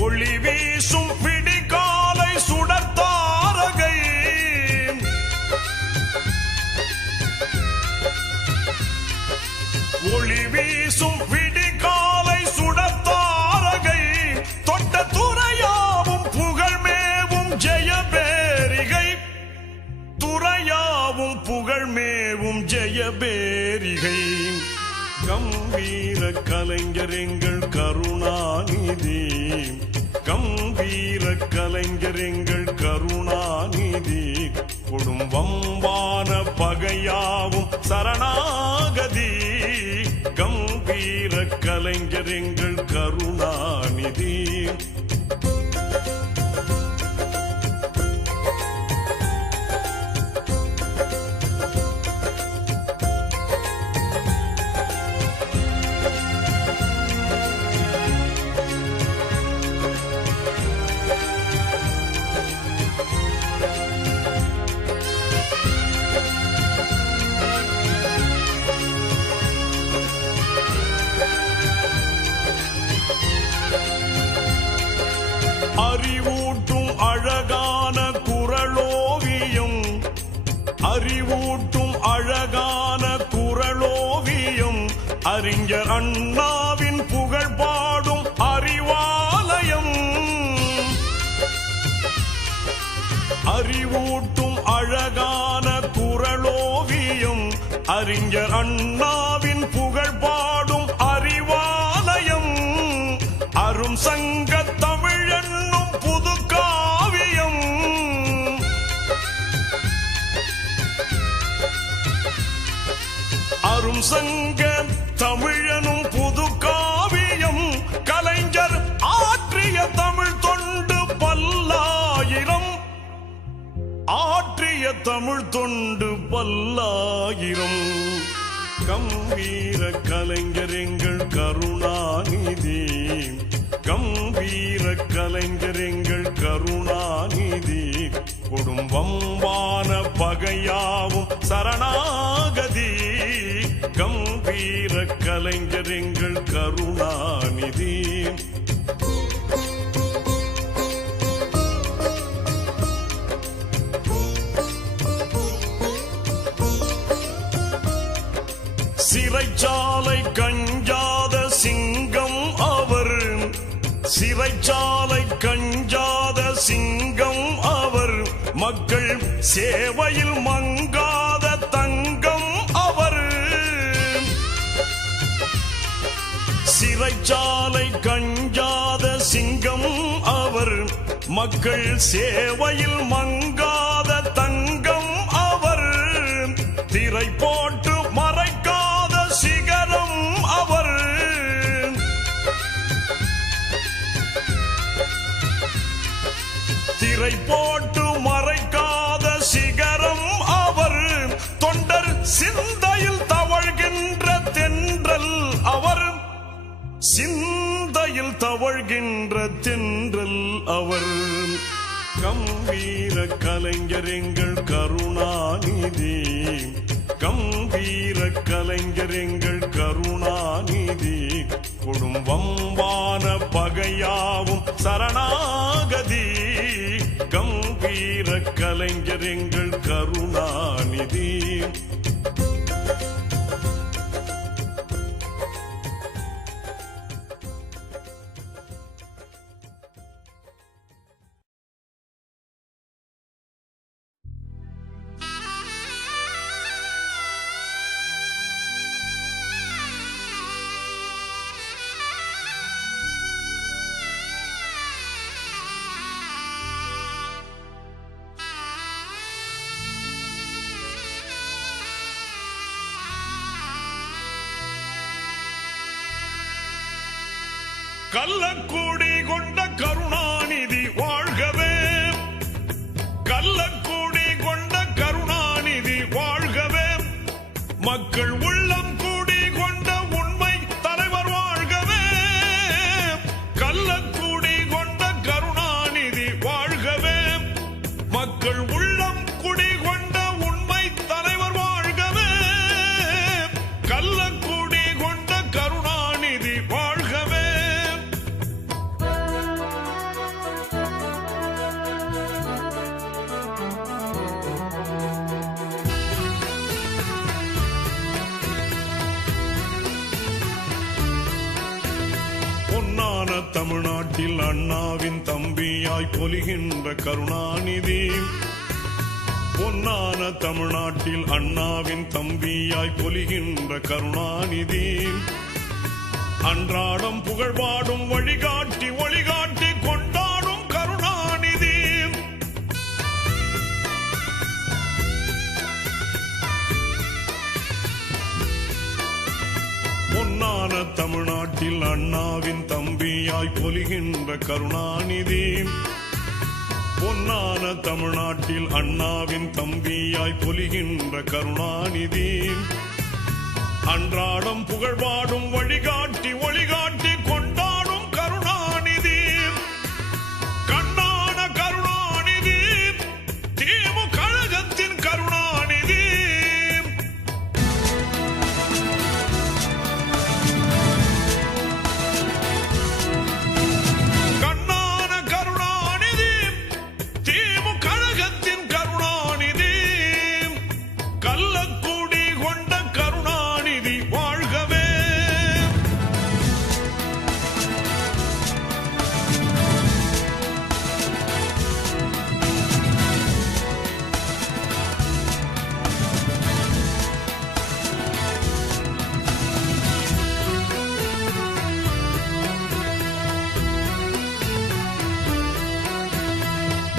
ஒளி வீசும் விடிகாலை சுடத்தாரகை, ஒளி வீசும் விடிகாலை சுடத்தாரகை, தொட்ட துறையாவும் புகழ்மேவும் ஜெயபேரிகை, துறையாவும் புகழ்மேவும் ஜெயபேரிகை. கம்பீர கலைஞர் எங்கள் கருணாநிதி, கம்பீர கலைஞர் எங்கள் கருணாநிதி. குடும்பம்பான பகையாவும் சரணாகதி கம்பீர கலைஞர் எங்கள் கருணாநிதி. அறிவூட்டும் அழகான குரலோவியம், அறிவூட்டும் அழகான குரலோவியம், அறிஞர் அண்ணாவின் புகழ் பாடும் அறிவாலயம். அறிவூட்டும் அழகான குரலோவியம், அறிஞர் அண்ணாவின் புகழ் பாடும் அறிவாலயம். அரும் சங்க தமிழ் என்னும் புது காவியம், அரும் சங்க தமிழனும் புது காவியம். கலைஞர் ஆற்றிய தமிழ் தொண்டு பல்லாயிரம், ஆற்றிய தமிழ் தொண்டு பல்லாயிரம். கம்பீர கலைஞர் எங்கள் கருணாநிதி, கம்பீர கலைஞர் எங்கள் கருணாநிதி. குடும்பம்பான பகையாவும் சரணாகதி கம்பீர கலைஞர் எங்கள் கருணாநிதி. சிறைச்சாலை கஞ்சாத சிங்கம் அவர், சிறைச்சாலை கஞ்சாத சிங்கம் அவர். மக்கள் சேவையில் மங்காத தங்கம் அவர். சிறைச்சாலை கஞ்சாத சிங்கம் அவர், மக்கள் சேவையில் மங்காத தங்கம் அவர். திரை போட்டு மறைக்காத சிகரம் அவர். திரை போட்டு மறைக்காத சிகரம் அவர். தொண்டர் சிந்தையில் தவழ்கின்ற தென்றல் அவர், சிந்தையில் தவழ்கின்ற தென்றல் அவர். கம்பீர கலைஞர் எங்கள் கருணாநிதி, கம்பீர கலைஞர் எங்கள் கருணாநிதி. குடும்பம்பான பகையாவும் சரணாகதி கம்பீர கலைஞர் எங்கள் கருணாநிதி. கள்ளக்கூடி கொண்ட கருணாநிதி வாழ்கவே, கள்ளக்கூடி கொண்ட கருணாநிதி வாழ்கவே, மக்கள் உள்ளம் கூடி கொண்ட உண்மை தலைவர் வாழ்கவே, கள்ளக்கூடி கொண்ட கருணாநிதி வாழ்கவே, மக்கள் உள்ளம் குடி கொண்ட உண்மை தலைவர் வாழ்கவே, கள்ளக்கூடி கொண்ட கருணாநிதி வாழ்கவே. பொன்னான தமிழ்நாட்டில் அண்ணாவின் தம்பியாய் பொலிகின்ற கருணாநிதி, பொன்னான தமிழ்நாட்டில் அண்ணாவின் தம்பியாய் பொலிகின்ற கருணாநிதி, அன்றாடம் புகழ்பாடும் வழிகாட்டி ஒளிகாட்டி கொண்டாடும் கருணாநிதி, பொன்னான தமிழ்நாட்டில் அண்ணாவின் தம்பியாய் பொலிகின்ற கருணாநிதி, பொன்னான தமிழ்நாட்டில் அண்ணாவின் தம்பியாய் பொலிகின்ற கருணாநிதி, அன்றாடம் புகழ்பாடும் வழிகாட்டி ஒளிகாட்டி கொண்டாடும் கருணாநிதி, கண்ணான கருணாநிதி, திமுக கழகத்தின் கருணாநிதி, கண்ணான கருணாநிதி, திமுக கழகத்தின் கருணாநிதி, கள்ளக்கூடி கொண்ட கருணாநிதி வாழ்கவே.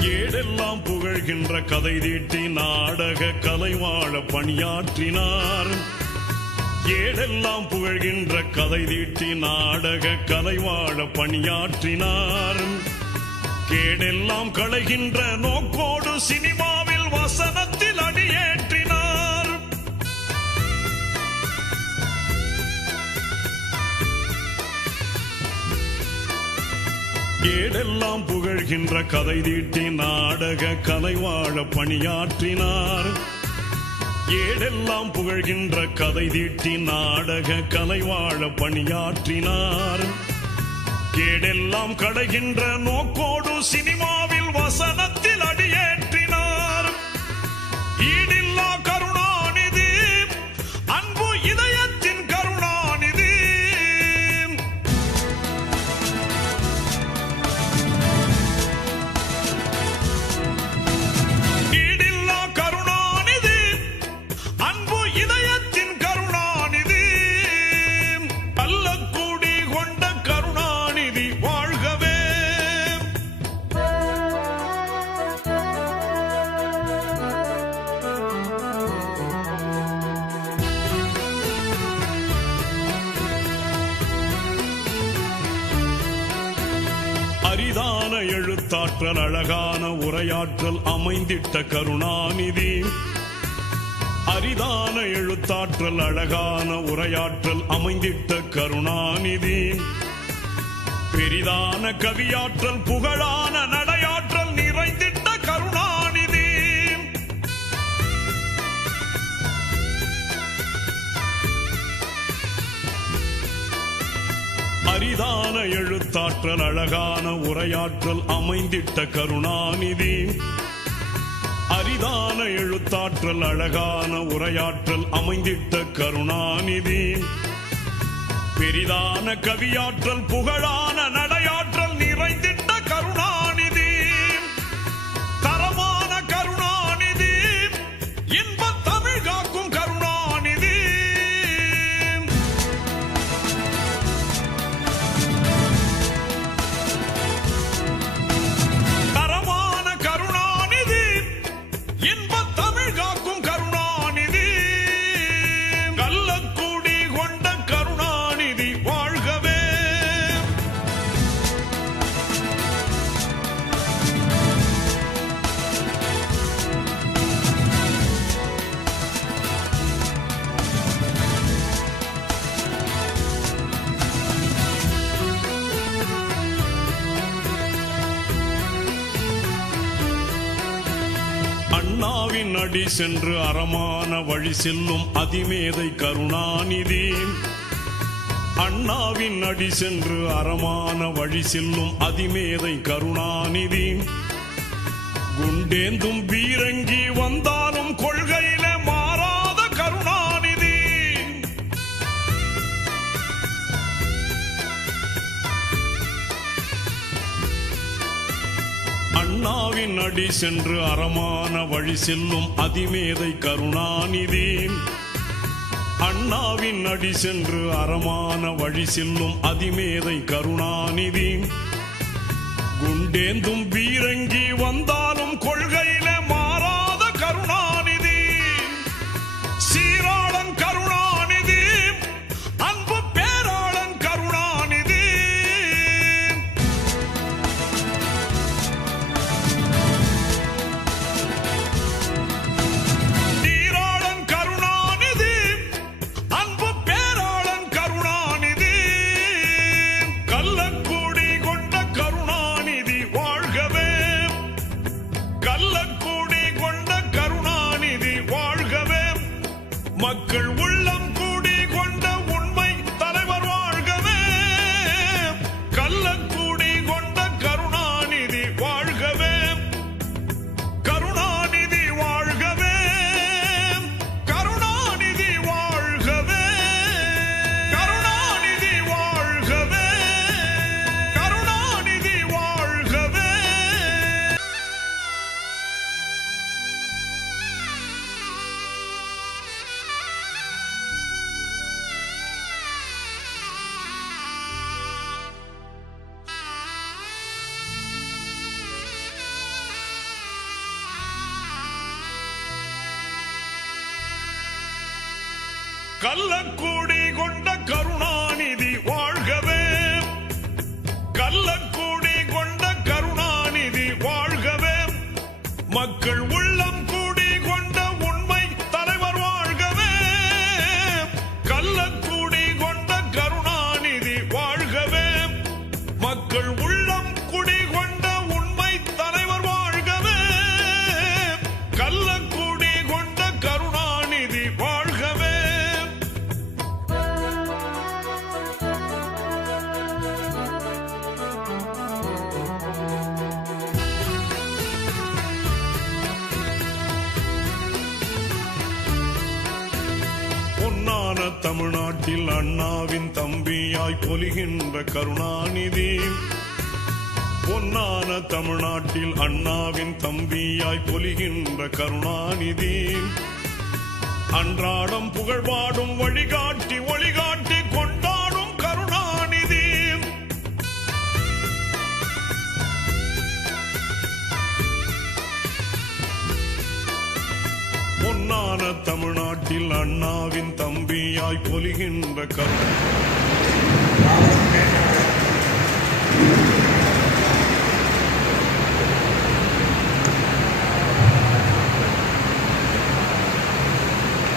ஏடெல்லாம் புகழ்கின்ற கதை தீட்டி நாடக கலை வாழ பணியாற்றினார், ஏடெல்லாம் புகழ்கின்ற கதை தீட்டி நாடக கலை வாழ பணியாற்றினார், கேடெல்லாம் களைகின்ற நோக்கோடு சினிமாவில் வசனத்தில் அடியேற்றினார், ஏடெல்லாம் புகழ்கின்ற கதை தீட்டி நாடக கலை வாழ பணியாற்றினார், ஏடெல்லாம் புகழ்கின்ற கதை தீட்டி நாடக கலை வாழ பணியாற்றினார், கேடெல்லாம் களைகின்ற நோக்கோடு சினிமாவில் வசனத்தில் அடியேற்றினார், ஈடில்லா கருணாநிதி, அன்பு இதயத்தின் கருணாநிதி, ஈடில்லா கருணாநிதி, அன்பு இதயத்தின் கருணாநிதி, கள்ளக்கூடி கொண்ட கருணாநிதி வாழ்கவே. அரிதான எழுத்தாற்றல் அழகான உரையாற்றல் அமைந்திட்ட கருணாநிதி, அரிதான எழுத்தாற்றல் அழகான உரையாற்றல் அமைந்திட்ட கருணாநிதி, பெரிதான கவியாற்றல் புகழான நடையாற்றல் நிறைந்திட்ட கருணாநிதி, அரிதான எழுத்தாற்றல் அழகான உரையாற்றல் அமைந்திட்ட கருணாநிதி, அரிதான எழுத்தாற்றல் அழகான உரையாற்றல் அமைந்திட்ட கருணாநிதி, பெரிதான கவியாற்றல் புகழான நடையாற்றல் நிறைந்திட்ட கருணாநிதி, தரமான கருணாநிதி, இன்பத் தமிழ் காக்கும் கருணாநிதி, தரமான கருணாநிதி, இன்பத் தமிழ் காக்கும் கருணாநிதி, கள்ளக்கூடி கொண்ட கருணாநிதி வாழ்கவே. அண்ணாவின் அடி சென்று அறமான வழி செல்லும் அதிமேதை கருணாநிதி. அண்ணாவின் அடி சென்று அறமான வழி செல்லும் அதிமேதை கருணாநிதி. குண்டேந்தும் பீரங்கி வந்தாலும் கொள்கையில மாறாத கருணாநிதி. அண்ணாவின் அடி சென்று அறமான வழி செல்லும் அதிமேதை கருணாநிதி. அண்ணாவின் அடி சென்று அறமான வழி செல்லும் அதிமேதை கருணாநிதி. குண்டேந்தும் பீரங்கி வந்தாலும் கொள்கையில மாறாத கருணாநிதி. சீராளன் கருணாநிதி, அன்பு பேராளன் கருணாநிதி. நீராளன் கருணாநிதி, அன்பு பேராளன் கருணாநிதி. கள்ளக்கூடி கொண்ட கருணாநிதி வாழ்கவே. கள்ளக்கூடி கொண்ட கருணாநிதி வாழ்கவே. மக்கள் உள்ளம் கூடி கொண்ட உண்மை தலைவர் வாழ்கவே. கள்ளக்கூடி கொண்ட கருணாநிதி வாழ்கவே. கருணாநிதி வாழ்கவே. கருணாநிதி வாழ்கவே. கருணாநிதி வாழ்கவே. கருணாநிதி வாழ்கவே. கள்ளக்கூடி கொண்ட கருணாநிதி வாழ்கவே. கள்ளக்கூடி கொண்ட கருணாநிதி வாழ்கவே. மக்கள் உள்ளம் கூடி கொண்ட உண்மை தலைவர் வாழ்கவே. கள்ளக்கூடி கொண்ட கருணாநிதி வாழ்கவே. மக்கள் உள்ளம் குடி கொண்ட உண்மை தலைவர் வாழ்கவே. கள்ளக்கூடி கொண்ட கருணாநிதி வாழ்கவே. பொன்னான தமிழ்நாட்டில் அண்ணாவின் தம்பியாய் பொலிகின்ற கருணாநிதி. பொன்னான தமிழ்நாட்டில் அண்ணாவின் தம்பியாய் பொலிகின்ற கருணாநிதி. அன்றாடம் புகழ்பாடும் வழிகாட்டி ஒளிகாட்டி கொண்டாடும் கருணாநிதி. பொன்னான தமிழ்நாட்டில் அண்ணாவின் தம்பியாய் பொலிகின்ற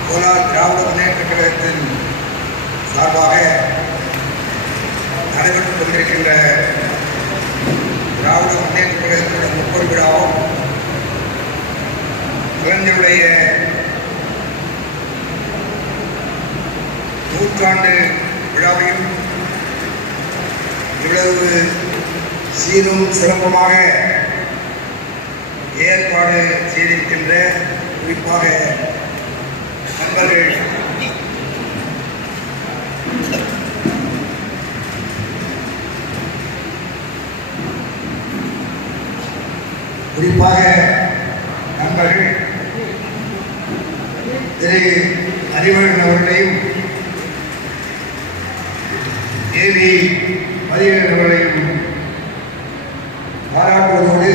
கோலார் திராவிட முன்னேற்ற கழகத்தின் சார்பாக நடைபெற்றுக் கொண்டிருக்கின்ற திராவிட முன்னேற்ற கழகத்தினுடைய 30 விழாவும் கலைஞருடைய 100ஆண்டு விழாவையும் இவ்வளவு சீரும் சிறப்புமாக ஏற்பாடு செய்திருக்கின்ற குறிப்பாக நண்பர்கள் திரு அறிவழகன் அவர்களையும் ஏவி மதியழகன் அவர்களையும் பாராட்டுவதோடு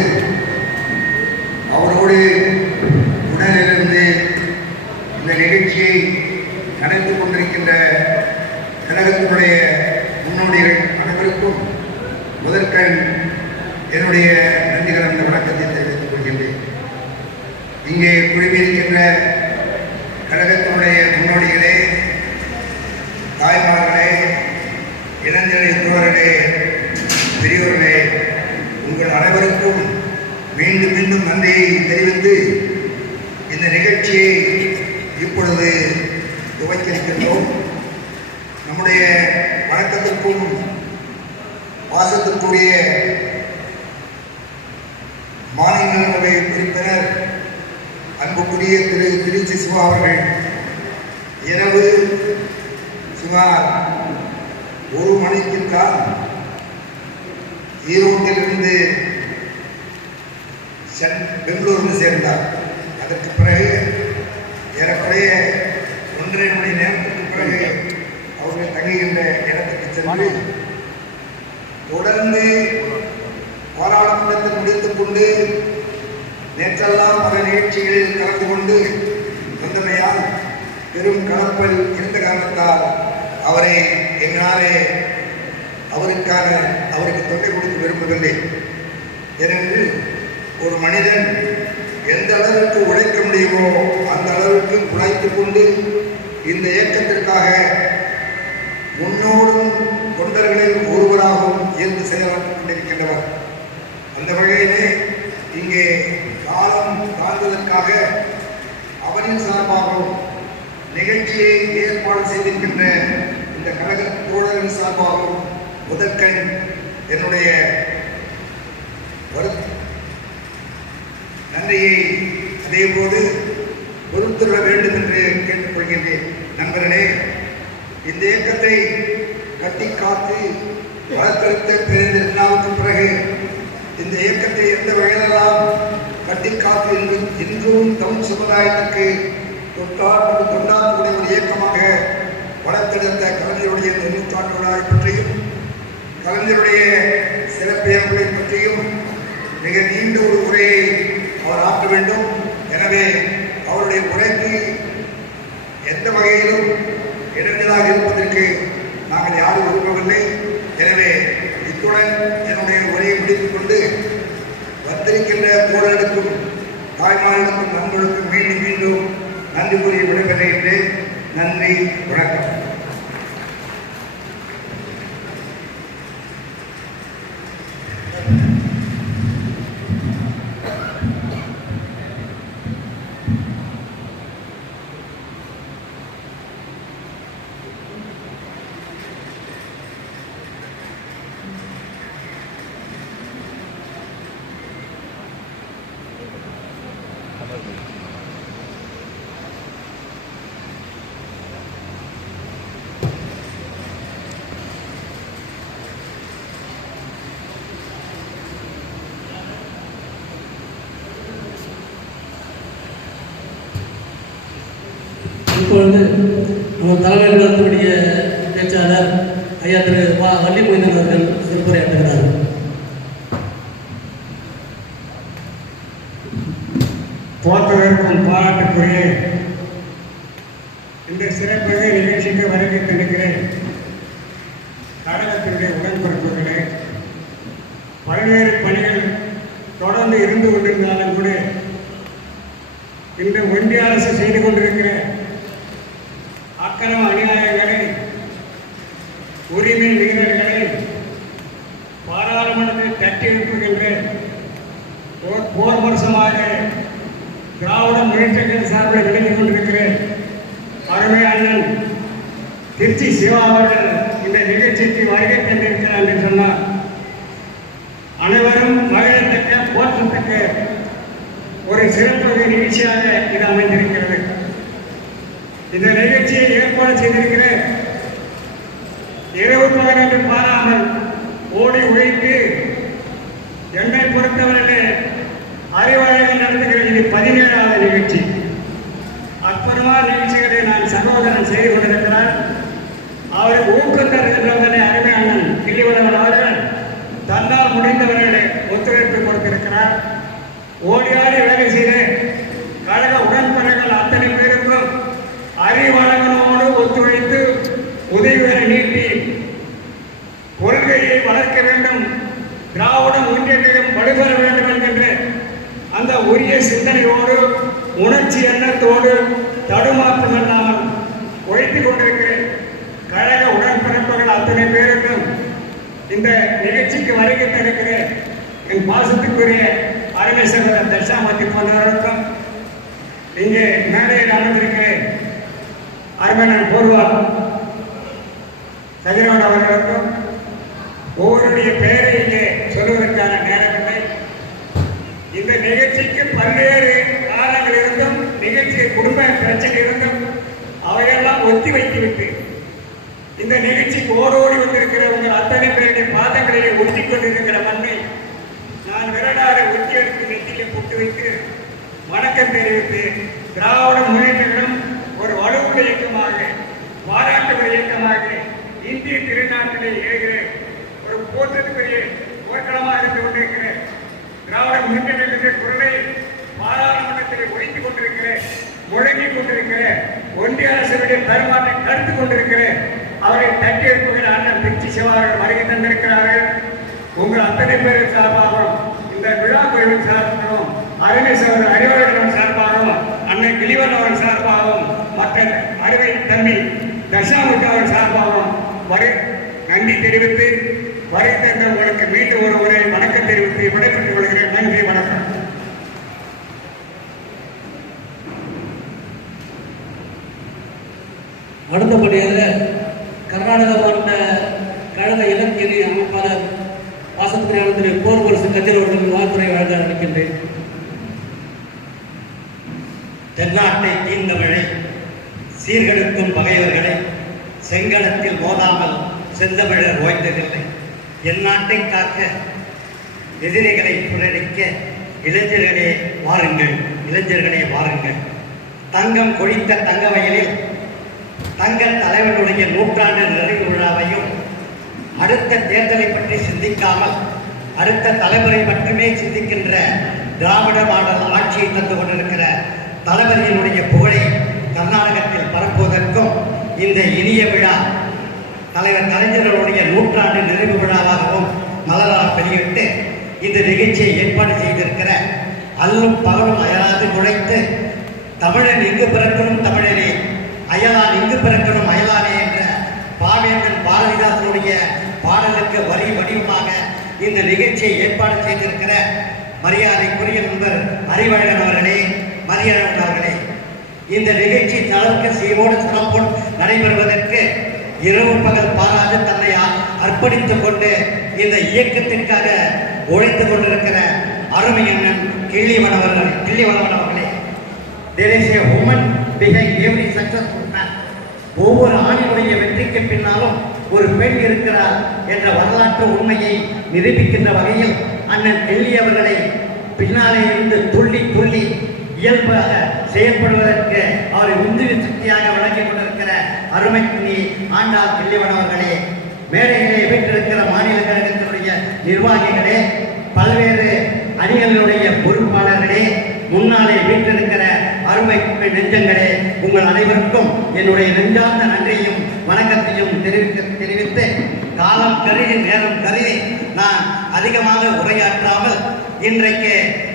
அவரோடு உடனிருந்து இந்த நிகழ்ச்சியை நடத்திக் கொண்டிருக்கின்ற கழகத்தினுடைய முன்னோடிகள் அனைவருக்கும் முதற்கண் என்னுடைய நன்றி கலந்த வணக்கத்தை தெரிவித்துக் கொள்கின்றேன். இங்கே குழுமியிருக்கின்ற கழகத்தினுடைய முன்னோடிகளே, தாய்மார்களே, இளைஞரை தோழர்களே, பெரியோர்களே, உங்கள் அனைவருக்கும் மீண்டும் மீண்டும் நன்றியை தெரிவித்து நிகழ்ச்சியை இப்பொழுது துவக்கி இருக்கின்றோம். நம்முடைய வணக்கத்திற்கும் வாசத்திற்குரிய மாநிலங்களவை உறுப்பினர் அன்புக்குரிய திரு திருச்சி சிவா அவர்கள் இரவு சுமார் 1 மணிக்குத்தான் ஈரோட்டிலிருந்து பெங்களூருக்கு சேர்ந்தார். அதற்கு பிறகு ஏறக்குறைய 1.5 மணி நேரத்துக்கு பிறகு அவர்கள் தங்குகின்ற இடத்துக்கு சென்று தொடர்ந்து பாராளுமன்றத்தை முடித்துக் கொண்டு நேற்றெல்லாம் பல நிகழ்ச்சிகளில் கலந்து கொண்டு வந்தமையால் பெரும் கலப்பல் இருந்த காரணத்தால் அவரை எங்களாலே அவருக்கு தொகை கொடுக்க விரும்பவில்லை. எனவே ஒரு மனிதன் எந்த அளவிற்கு உழைக்க முடியுமோ அந்த அளவிற்கு உழைத்துக் கொண்டு இந்த இயக்கத்திற்காக முன்னோடும் தொண்டர்களில் ஒருவராகவும் இருந்து செயலாற்றிக் கொண்டிருக்கின்றவர். அந்த வகையிலே இங்கே காலம் தாழ்வதற்காக அவரின் சார்பாகவும் நிகழ்ச்சியை ஏற்பாடு செய்திருக்கின்ற இந்த கழக தோழரின் சார்பாகவும் முதற்கண் என்னுடைய நன்றியை அதேபோது பொறுத்துள்ள வேண்டும் என்று கேட்டுக்கொள்கின்றேன். நண்பர்களே, இந்த இயக்கத்தை கட்டி காத்து வளர்த்தெடுத்த பிறகு பிறகு இந்த இயக்கத்தை எந்த வகையிலெல்லாம் கட்டி காத்து இன்றும் தமிழ் சமுதாயத்திற்கு தொண்டாக்கூடிய ஒரு இயக்கமாக வளர்த்தெடுத்த கலைஞருடைய நூற்றாண்டு விழாவை பற்றியும் கலைஞருடைய சிறப்பியல்புகளை பற்றியும் மிக நீண்ட ஒரு உரையை அவர் ஆற்ற வேண்டும். எனவே அவருடைய உரைக்கு எந்த வகையிலும் இடைஞ்சலாக இருப்பதற்கு நாங்கள் யாரும் விரும்பவில்லை. எனவே இத்துடன் என்னுடைய உரையை முடித்துக் கொண்டு வந்திருக்கின்ற தோழர்களுக்கும் தாய்மார்களுக்கும் நண்பர்களுக்கும் மீண்டும் மீண்டும் நன்றி கூறி விடைபெறுகின்றேன். நன்றி, வணக்கம். இப்பொழுது நம்ம தலைமையில் நடத்தக்கூடிய பேச்சாளர் ஐயா திரு வள்ளி மொய்தன் அவர்கள் சிறப்புரையாற்றுகிறார். போக்குவரத்துக்கும் பாராட்டுக்குரிய இந்த சிறப்பாக நிகழ்ச்சிக்கு வருகை தருகிறேன். கழகத்தினுடைய உடன்பிறப்புகளே, பல்வேறு பணிகள் தொடர்ந்து இருந்து கொண்டிருந்தாலும் கூட இந்த ஒன்றிய அரசு செய்து கொண்டிருக்கிற அக்கிரம அநியாயங்களை, உரிமை மீறல்களை பாராளுமன்றத்தில் தட்டி எழுப்புகின்ற போர் வருஷமாக திராவிட முன்னேற்றங்கள் சார்பில் விளங்கிக் கொண்டிருக்கிற அருமை அண்ணன் திருச்சி சிவா அவர்கள் இந்த நிகழ்ச்சிக்கு வருகை தந்திருக்கிறார் என்று சொன்னார். அனைவரும் மகிழத்தக்க போற்றத்தக்க ஒரு சிறப்பு நிகழ்ச்சியாக இது அமைந்திருக்கிறது. இந்த நிகழ்ச்சியை ஏற்பாடு செய்திருக்கிற இரவு பகல் என்று பாராமல் ஓடி உழைத்து என்னை பொறுத்தவரையிலே அறிவாளர்கள் நடத்துகிற இது 17வது நிகழ்ச்சி. அற்புதமான நிகழ்ச்சிகளை நான் சகோதரன் செய்து கொண்டிருக்கிறார். அவருக்கு ஊக்கம் தருகின்றவர்களை அருமை அண்ணன் கிள்ளிவளவன் அவர்கள் தன்னால் முடிந்தவர்களை ஒத்துழைப்பு கொடுத்திருக்கிறார். ஓடியாடி வேலை செய்த கழக உடன்பிறர்கள் அத்தனை பேருக்கும் அறிவாளர்களோடு ஒத்துழைத்து உதவிகளை நீட்டி கொள்கையை வளர்க்க வேண்டும், திராவிட முன்னேற்றம் வலுப்பெற வேண்டும் என்கின்ற அந்த உரிய சிந்தனையோடு உணர்ச்சி எண்ணத்தோடு தடுமாற்றம் இல்லாமல் உழைத்துக் கொண்டிருக்கிற கழக உடன்பிறப்புகள் அத்தனை பேருக்கும் இந்த நிகழ்ச்சிக்கு வருகை தருகிற என் பாசத்துக்குரிய அருமை சகோதரர் தட்சாமூர்த்தி போன்றவர்களுக்கும் இங்கே மேடையில் அமர்ந்திருக்கிறேன் அருமையான போர்வால் கதிரவன் அவர்களுக்கும் ஒவ்வொருடைய பெயரை இங்கே சொல்வதற்கான நேரமில்லை. இந்த நிகழ்ச்சிக்கு பல்வேறு காரணங்கள் இருந்தும் நிகழ்ச்சி குடும்ப பிரச்சனை இருந்தும் அவையெல்லாம் ஒத்தி வைத்துவிட்டு இந்த நிகழ்ச்சிக்கு ஓடோடி வந்திருக்கிற உங்கள் அத்தனை பேருடைய பாதங்களிலே ஒட்டிக் கொண்டிருக்கிற மண்ணை நான் விரடாரை ஒட்டி எடுத்து நெற்றியிலே போட்டு வைத்து வணக்கம் தெரிவித்து திராவிட முன்னேற்றங்களும் ஒரு வலுவுள்ள இயக்கமாக பாராட்டுகிற இயக்கமாக இந்திய திருநாட்டிலே ஏகிற ஒரு போற்றத்துக்குரிய போர்க்களமாக இருந்து கொண்டிருக்கிற திராவிட முன்னேற்ற குரலை பாராளுமன்றத்தில் ஒழித்துக் கொண்டிருக்கிற முழங்கிக் கொண்டிருக்கிற ஒன்றிய அரசுடைய தருமாற்றை கருத்து கொண்டிருக்கிற அவரை தட்டி எழுப்புகிற அண்ணன் திருச்சி சிவார்கள் வருகை தந்திருக்கிறார்கள். உங்கள் அத்தனை பேர் சார்பாகவும் இந்த விழா குழுவின் சார்பாகவும் அருமை சகோதரர் அறிவாளர்கள் சார்பாகவும் அண்ணன் கிளிவன் அவர்கள் சார்பாகவும் மற்ற அருமை தம்பி தர்ஷாமுக்கு அவர்கள் சார்பாகவும் நன்றி தெரிவித்து வருகை தந்த உங்களுக்கு மீண்டும் ஒரு முறை வணக்கம் தெரிவித்து விடைபெற்றுக் கொள்கிறேன். நன்றி, வணக்கம். அடுத்தபடியாக கர்நாடக மாநில கழக இலக்கிய அமைப்பாளர் வாசத்துறை போர் பரிசு கதிர் அவர்கள் வாழ்த்துறை வழங்க அழைக்கின்றேன். தென்னாட்டை தீர்ந்தவழை சீர்கெடுக்கும் பகைவர்களை செங்கடத்தில் மோதாமல் செந்தமிழர் ஓய்ந்ததில்லை. என் நாட்டை காக்க எதிரிகளை புரடிக்க இளைஞர்களே வாருங்கள், இளைஞர்களே வாருங்கள். தங்கம் கொழித்த தங்க வயலில் தங்க தலைவனுடைய நூற்றாண்டு நிறைவு விழாவையும் அடுத்த தேர்தலை பற்றி சிந்திக்காமல் அடுத்த தலைமுறை மட்டுமே சிந்திக்கின்ற திராவிட மாடல் ஆட்சியை தந்து கொண்டிருக்கிற தளபதியினுடைய புகழை கர்நாடகத்தில் பரப்புவதற்கும் இந்த இனிய விழா தலைவர் கலைஞர்களுடைய நூற்றாண்டு நிறைவு விழாவாகவும் மலராக வெளியிட்டு இந்த நிகழ்ச்சியை ஏற்பாடு செய்திருக்கிற அல்லும் பகலும் அயலாது நுழைத்து தமிழன் இங்கு பிறக்கணும் தமிழனே, அயலான் இங்கு பிறக்கணும் அயலானே என்ற பாவேந்தன் பாரதிதாசனுடைய பாடலுக்கு வரி வடிவமாக இந்த நிகழ்ச்சியை ஏற்பாடு செய்திருக்கிற மரியாதைக்குரிய நண்பர் அறிவழகன் அவர்களே, மரியாதை அவர்களே, இந்த நிகழ்ச்சி தளவுக்கு சீரோடு சிறப்போடு நடைபெறுவதற்கு இரவு பகல் பாராது தன்னை அர்ப்பணித்துக் கொண்டு இந்த இயக்கத்திற்காக உழைத்துக் கொண்டிருக்கிற அருமையண்ணன் கிள்ளிவன் அவர்களே, there is a woman behind every successful man. ஒவ்வொரு ஆணினுடைய வெற்றிக்கு பின்னாலும் ஒரு பெண் இருக்கிறார் என்ற வரலாற்று உண்மையை நிரூபிக்கின்ற வகையில் அண்ணன் கிள்ளி அவர்களை பின்னாலே இருந்து துள்ளி துள்ளி இயல்பாக செயல்படுவதற்கு அவரை உந்துவி சக்தியாக வழங்கிக் கொண்டிருக்கிற அருமைக்குனி ஆண்டாள் கிள்ளிவன் அவர்களே, மேடைகளை வீட்டிருக்கிற மாநில கழகத்தினுடைய நிர்வாகிகளே, பல்வேறு அணிகளுடைய பொறுப்பாளர்களே, முன்னாலே வீட்டிருக்கிற அருமை நெஞ்சங்களே, உங்கள் அனைவருக்கும் என்னுடைய நெஞ்சார்ந்த நன்றியும் வணக்கத்தையும் தெரிவித்து காலம் கருதி நேரம் கருதி நான் அதிகமாக உரையாற்றாமல் இன்றைக்கு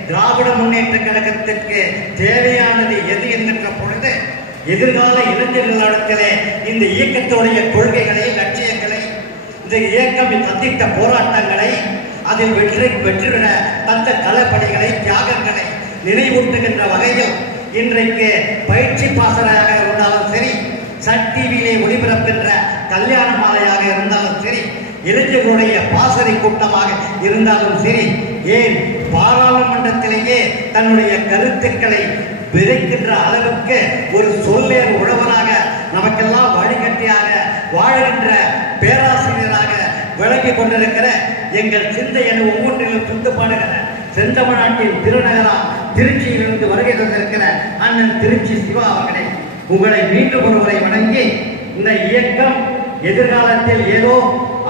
திராவிட முன்னேற்ற கழகத்திற்கு தேவையானது எது என்கின்ற பொழுது எதிர்கால இளைஞர்களிடத்திலே இந்த இயக்கத்துடைய கொள்கைகளை, லட்சியங்களை, இந்த இயக்கம் சந்தித்த போராட்டங்களை, அதில் வெற்றிவிட தந்த களப்பணிகளை, தியாகங்களை நினைவூட்டுகின்ற வகையில் இன்றைக்கு பயிற்சி பாசறையாக இருந்தாலும் சரி, சன் டிவியிலே ஒளிபரப்புகின்ற கல்யாண மாலையாக இருந்தாலும் சரி, இளைஞர்களுடைய பாசறை கூட்டமாக இருந்தாலும் சரி, ஏன் பாராளுமன்றத்திலேயே தன்னுடைய கருத்துக்களை விதைக்கின்ற அளவுக்கு ஒரு சொல்லேர் உழவனாக நமக்கெல்லாம் வழிகட்டியாக வாழ்கின்ற பேராசிரியராக விளங்கி கொண்டிருக்கிற எங்கள் சிந்தையன் ஒவ்வொன்றிலும் சுட்டுப்பாடுகிற செந்தமிழ்நாட்டின் திருநகரம் திருச்சியிலிருந்து வருகை தந்திருக்கிற அண்ணன் திருச்சி சிவா அவர்களே, உங்களை மீண்டும் ஒருவரை வணங்கி இந்த இயக்கம் எதிர்காலத்தில் ஏதோ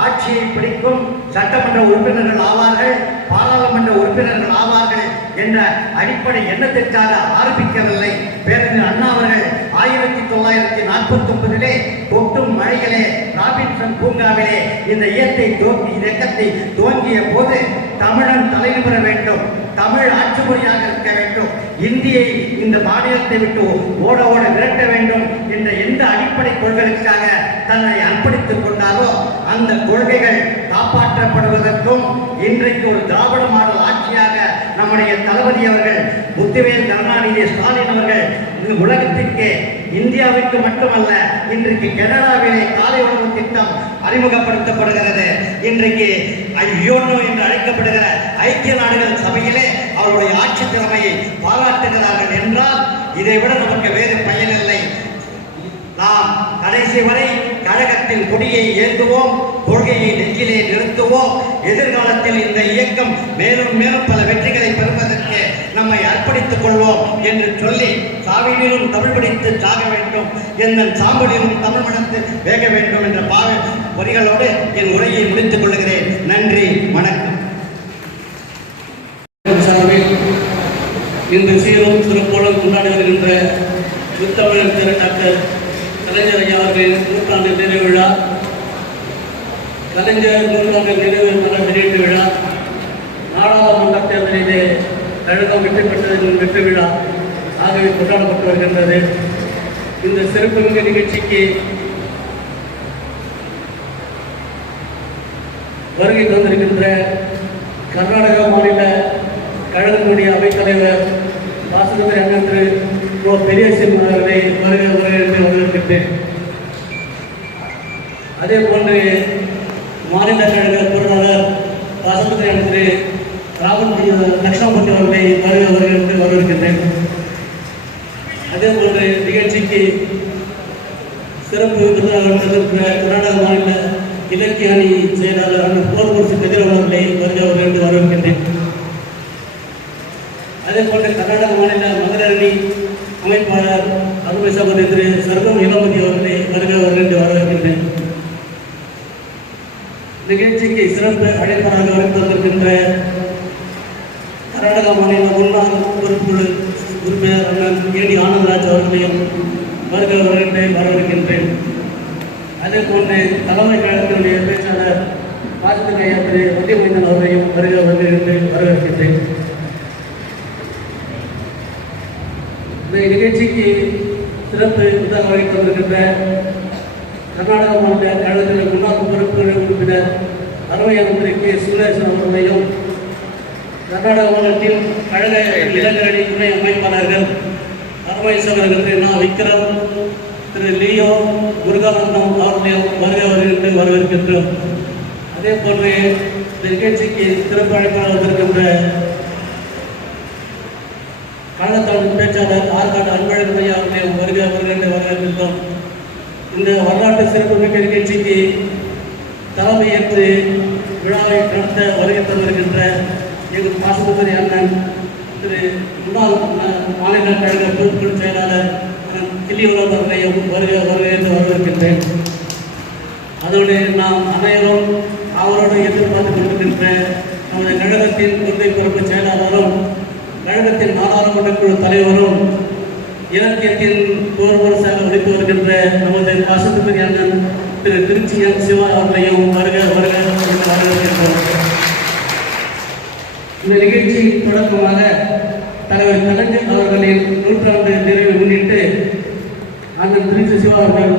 ஆட்சியை பிடிக்கும் சட்டமன்ற உறுப்பினர்கள் ஆவார்கள், பாராளுமன்ற உறுப்பினர்கள் ஆவார்கள் என்ற அடிப்படை எண்ணத்திற்காக ஆரம்பிக்கவில்லை. பேரறிஞர் அண்ணா அவர்கள் 1949 கொட்டும் மழையிலே ராபின்சன் பூங்காவிலே இந்த இயக்கத்தை துவங்கிய போது தமிழன் தலைநிமிர வேண்டும், தமிழ் ஆட்சி மொழியாக இருக்க வேண்டும், இந்தியை இந்த மாநிலத்தை விட்டு ஓட விரட்ட வேண்டும் என்ற எந்த அடிப்படை கொள்கைக்காக தன்னை அர்ப்பணித்துக் கொண்டாரோ அந்த கொள்கைகள் காப்பாற்றப்படுவதற்கும் இன்றைக்கு ஒரு திராவிட மாடல் ஆட்சியாக நம்முடைய தளபதி அவர்கள் முத்துவேல் கருணாநிதி ஸ்டாலின் அவர்கள் இந்த உலகத்திற்கு இந்தியாவிற்கு மட்டுமல்ல இன்றைக்கு கனடாவிலே காலை உணவு திட்டம் அறிமுகப்படுத்தப்படுகிறது. இன்றைக்கு யோனோ என்று அழைக்கப்படுகிற ஐக்கிய நாடுகள் சபையிலே அவருடைய ஆட்சி திறமையை பாராட்டுகிறார்கள் என்றால் இதைவிட நமக்கு வேறு பயனில்லை. நாம் கடைசி வரை கழகத்தின் கொடியை ஏந்துவோம், கொள்கையை நெஞ்சிலே நிறுத்துவோம். எதிர்காலத்தில் இந்த இயக்கம் மேலும் மேலும் பல வெற்றிகளை பெறுவதற்கு நம்மை அர்ப்பணித்துக் கொள்வோம் என்று சொல்லி, சாவியிலும் தமிழ் படித்து சாக வேண்டும், எந்த சாம்பலிலும் தமிழ் மனத்து வேக வேண்டும் என்ற வரிகளோடு என் உரையை முடித்துக் கொள்கிறேன். நன்றி, வணக்கம். இன்று சீரும் சிறப்போடும் கொண்டாடி வருகின்ற முத்தமிழர் திரு டாக்டர் கலைஞர் ஐயா அவர்களின் நூற்றாண்டு நிறைவு விழா, கலைஞர் நூற்றாண்டு நிறைவு மலர் வெளியீட்டு விழா, நாடாளுமன்ற தேர்தலிலே கழகம் வெற்றி பெற்றதின் வெற்றி விழா ஆகவே கொண்டாடப்பட்டு வருகின்றது. இந்த சிறப்புமிக்க நிகழ்ச்சிக்கு வருகை தந்திருக்கின்ற கர்நாடக மாநில கழகத்தினுடைய அவைத்தலைவர் வாசுதேவ அண்ணன் திரு பெரியசிம்மன் அவர்களை வருகை வரவேற்கின்றேன். அதே போன்று மாநில கழக பொருளாளர் வாசுதேவ அண்ணன் திரு லட்சுமணமூர்த்தி அவர்களை வரவேற்கின்றேன். அதே போன்று நிகழ்ச்சிக்கு சிறப்பு விருந்தினர்கள் கர்நாடக மாநில இலக்கிய அணி செயலாளர் அண்ணன் போர்வரசு கதிரவன் அவர்களை வரவேற்கின்றேன். அதே போன்று கர்நாடக மாநில மகளிர் அணி அமைப்பாளர் அருமை சகோதரி திரு சர்வம் இளமதி அவர்களை வரவேற்கின்றேன். நிகழ்ச்சிக்கு சிறப்பு அழைப்பாளராக வந்திருக்கின்ற கர்நாடக மாநில முன்னாள் பொறுப்புக்குழு உறுப்பினர் அண்ணன் ஏடி ஆனந்தராஜ் அவர்களையும் வரவேற்கின்றேன். அதே போன்று தலைமை கழகத்தினுடைய பேச்சாளர் வாசுதேவ ஐயா திரு வண்டிமைந்தன் அவர்களையும் வரவேற்கின்றேன். இந்த நிகழ்ச்சிக்கு சிறப்பு விருதாக தந்திருக்கின்ற கர்நாடக மாநில கழகத்தின் முன்னாள் பொறுப்புக்குழு உறுப்பினர் அருமையான திரு கே சுரேசன் அவர்களையும், கர்நாடக மாநிலத்தின் கழக இளைஞரணி துணை அமைப்பாளர்கள் அருமை சகோதரர் திரு நா விக்ரம், திரு லியோ முருகானந்தம் அவர்களையும் வரவேற்கின்றோம். அதே போன்று இந்த நிகழ்ச்சிக்கு சிறப்பு அழைப்பாளர் வந்திருக்கின்ற கழகத்தின் பேச்சாளர் ஆற்காடு அன்பழகன் ஐயா அவர்களையும் வரவேற்கின்றோம். இந்த வரலாற்று சிறப்புமிக்க நிகழ்ச்சிக்கு தலைமையேற்று விழாவை நடத்த வருகை தந்திருக்கின்ற எங்கள் பாசபுத்திரி அண்ணன் திரு முன்னாள் மாநில கழக பொதுக்குழு செயலாளர் கிள்ளியூர் அவர்களையும் வரவேற்கின்றேன். அதோடு நாம் அனைவரும் அவரோடு எதிர்பார்த்து கொண்டிருக்கின்ற நமது கழகத்தின் கொள்கை பொறுப்பு செயலாளரும் கழகத்தின் நாடாளுமன்ற குழு தலைவரும் இலக்கியத்தின் போர்வரசாக ஒழித்து வருகின்ற நமது பாசத்துக்குரிய அண்ணன் திரு திருச்சி என் சிவா அவர்களையும் வரவேற்கின்றோம். இந்த நிகழ்ச்சியின் தொடக்கமாக தலைவர் கலைஞர் அவர்களின் நூற்றாண்டு நிறைவை முன்னிட்டு அண்ணன் திருச்சி சிவா அவர்கள்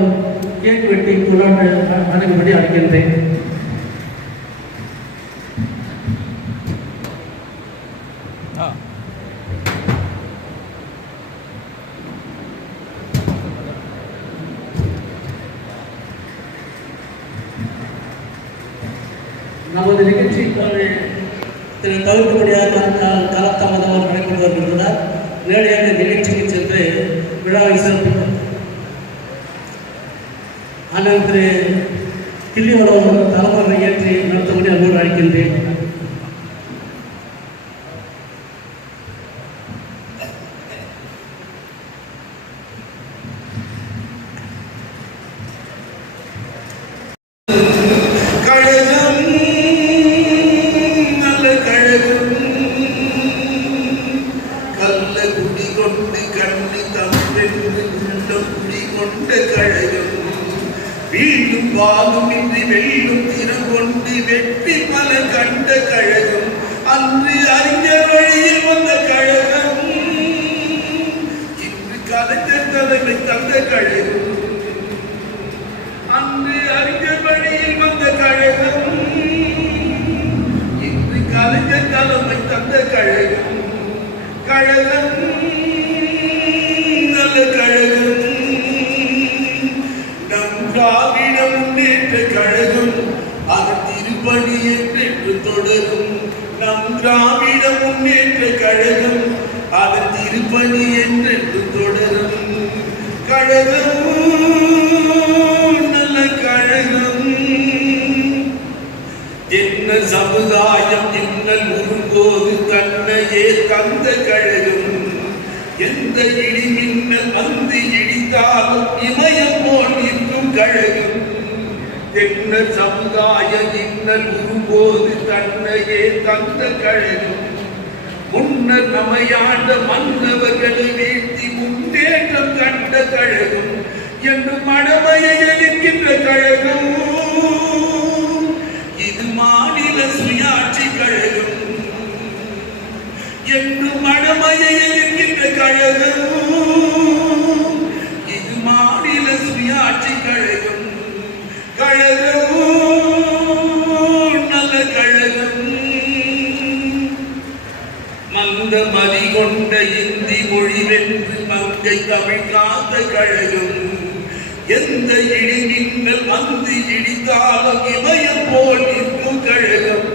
கேக் வெட்டி வழங்கும்படி அழைக்கின்றேன். நமது நிகழ்ச்சி திரு தவிர்க்க முடியாத காலதாமதமாக நடைபெற்று வருகின்றனர். நேரடியாக நிகழ்ச்சிக்கு சென்று விழாவை சிறப்பு அண்ணன் திரு கிள்ளிவளம் தலைமுறை ஏற்றி நடத்தபடி அன்போடு அழைக்கின்றேன். வீழும் வாழுமின்றி வெல்லும் திறங்கொண்டு வெற்றி பல கண்ட திராவிட முன்னேற்ற கழகம் அதன் திருப்பணி என்றென்று தொடரும். கழகம் நல்ல கழகம். என்ன சமுதாயம் இன்னல் உரும்போது தன்னையே தந்த கழகம். எந்த இடி மின்னல் வந்து இடித்தாலும் இமயம் போல் நிற்கும் கழகம். என்ன சமுதாய இன்னல் உரும்போது தன்னையே தந்த கழகம். முன்னர் நமையாண்ட மன்னவர்களை வீழ்த்தி முன்னேற்றம் கண்ட கழகம் என்று மடமையை எதிர்க்கின்ற கழகம். இது மாநில சுயாட்சி கழகம் என்று மடமையை எதிர்க்கின்ற கழகம். இது மாநில சுயாட்சி கழகம். கழகம் நல்ல கழகம். மந்த மதி கொண்ட இந்தி மொழி வென்று மங்கை தமிழ் காத்த கழகம். எந்த இடி மின்னல் வந்து இடித்தாலும் இமயம் போல் நிற்கும் கழகம்.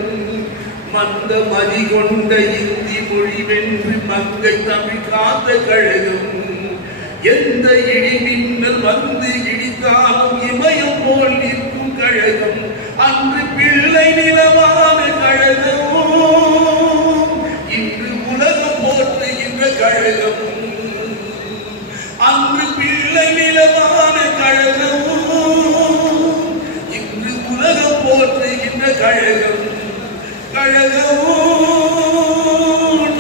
மந்த மதி கொண்ட இந்தி மொழி வென்று மங்கை தமிழ் காத்த கழகம். எந்த இடி மின்னல் வந்து இடித்தாலும் இமயம் போல் நிற்கும் கழகம். அன்று பிள்ளை நிலவான கழகம் இன்று உலகம் போற்றுகின்ற கழகம். அன்று பிள்ளை நிலவான கழகம் இன்று உலகம் போற்றுகின்ற கழகம். கழகம்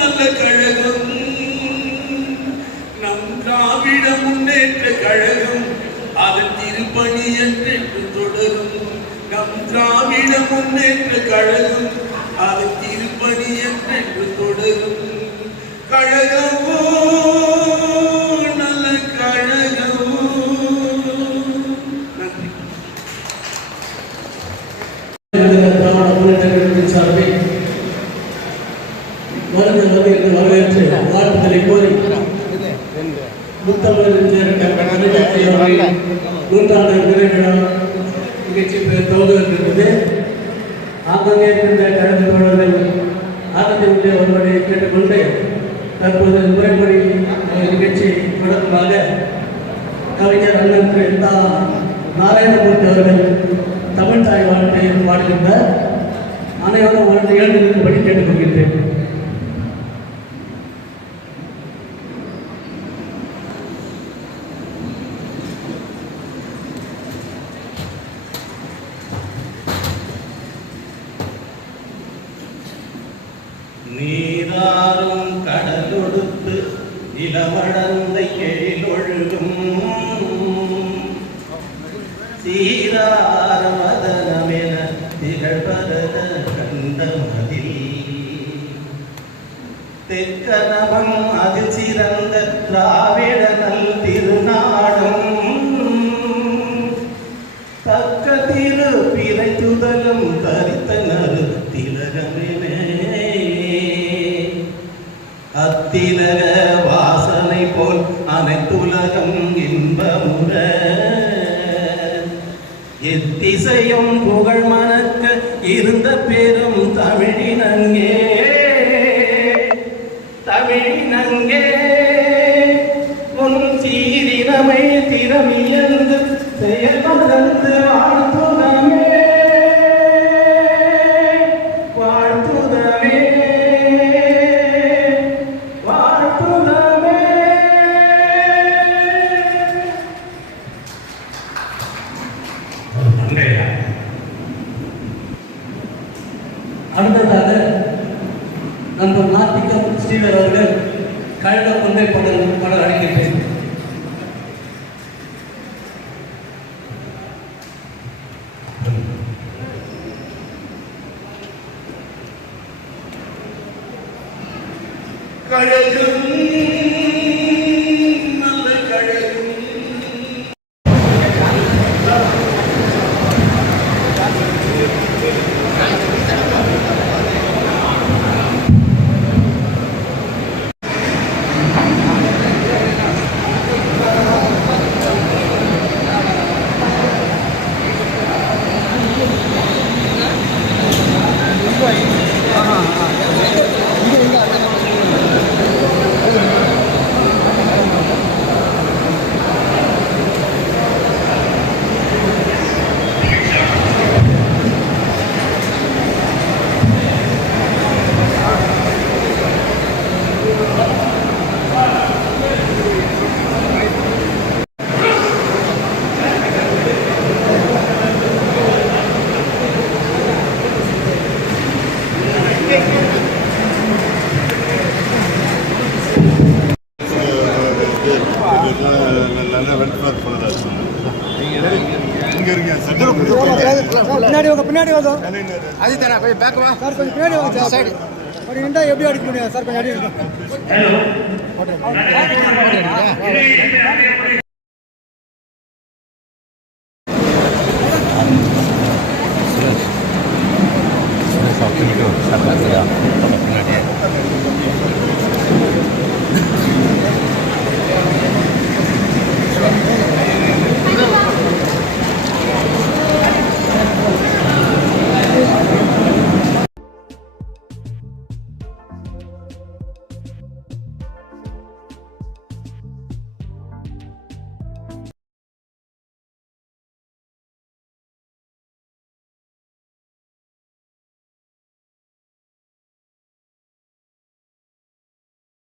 நல்ல கழகம். நம் திராவிட முன்னேற்ற கழகம் அதன் திருப்பணி என்றென்று தொடரும். நம் திராவிட முன்னேற்ற கழகம் அதன் திருப்பணி என்றென்று தொடரும். கழகம் நல்ல கழகம். நன்றி. திராவிட முன்னேற்ற கழகத்தின் சார்பில் வரவேற்று வாழ்த்துக்களை கோரி முத்தமிழறிஞர் நூற்றாண்டு நிறைவு விழா நிகழ்ச்சி துவங்குகிறது. ஆங்காங்கே இருக்கின்ற கழக தோழர்கள் ஆரம்பத்திலே ஒருவரை கேட்டுக்கொண்டு தற்போது முறைப்படி நிகழ்ச்சி தொடர்பாக கவிஞர் அண்ணன் திரு நாராயணமூர்த்தி அவர்கள் தமிழ் தாய் வாழ்த்தை பாடுகின்றார். அனைவரும் அவர்கள் எழுந்திருக்கும்படி கேட்டுக்கொள்கின்றேன். நீராறும் கடலொடுத்து இளமடந்தை எழிலொழுகும் சீரார மதனமென திகழ்பரத கண்டமதில் தெற்கனவம் அது சிறந்த திராவிட நல் திருநாடும் தக்க திரு பிறைத்துதலும் தரித்த நறு திலகமெனே அத்திலக வாசனை போல் அனைத்துலகம் இன்பமுற எத்திசையும் புகழ் மணக்க இருந்த பெரும் தமிழினங்கே தமிழினங்கே உன் சீரினமை திறமியந்து செயல் மறந்து வாழ்த்துதமே வாழ்த்துதமே வாழ்த்துதமே. அடுத்ததாக நண்பர் நாத்திகம் ஸ்ரீதர் அவர்கள் கழக கொண்டை பாடல் அளிக்கின்றேன். கழகம் நல்ல கழகம். ஆ பின்னாடி வாங்க அது தானே கொஞ்சம் பேக் வா சார் கொஞ்சம் பின்னாடி வாங்க சார் சைடு அப்படி நின்றா எப்படி அடிக்க முடியாது சார் கொஞ்சம் அடி ஹலோ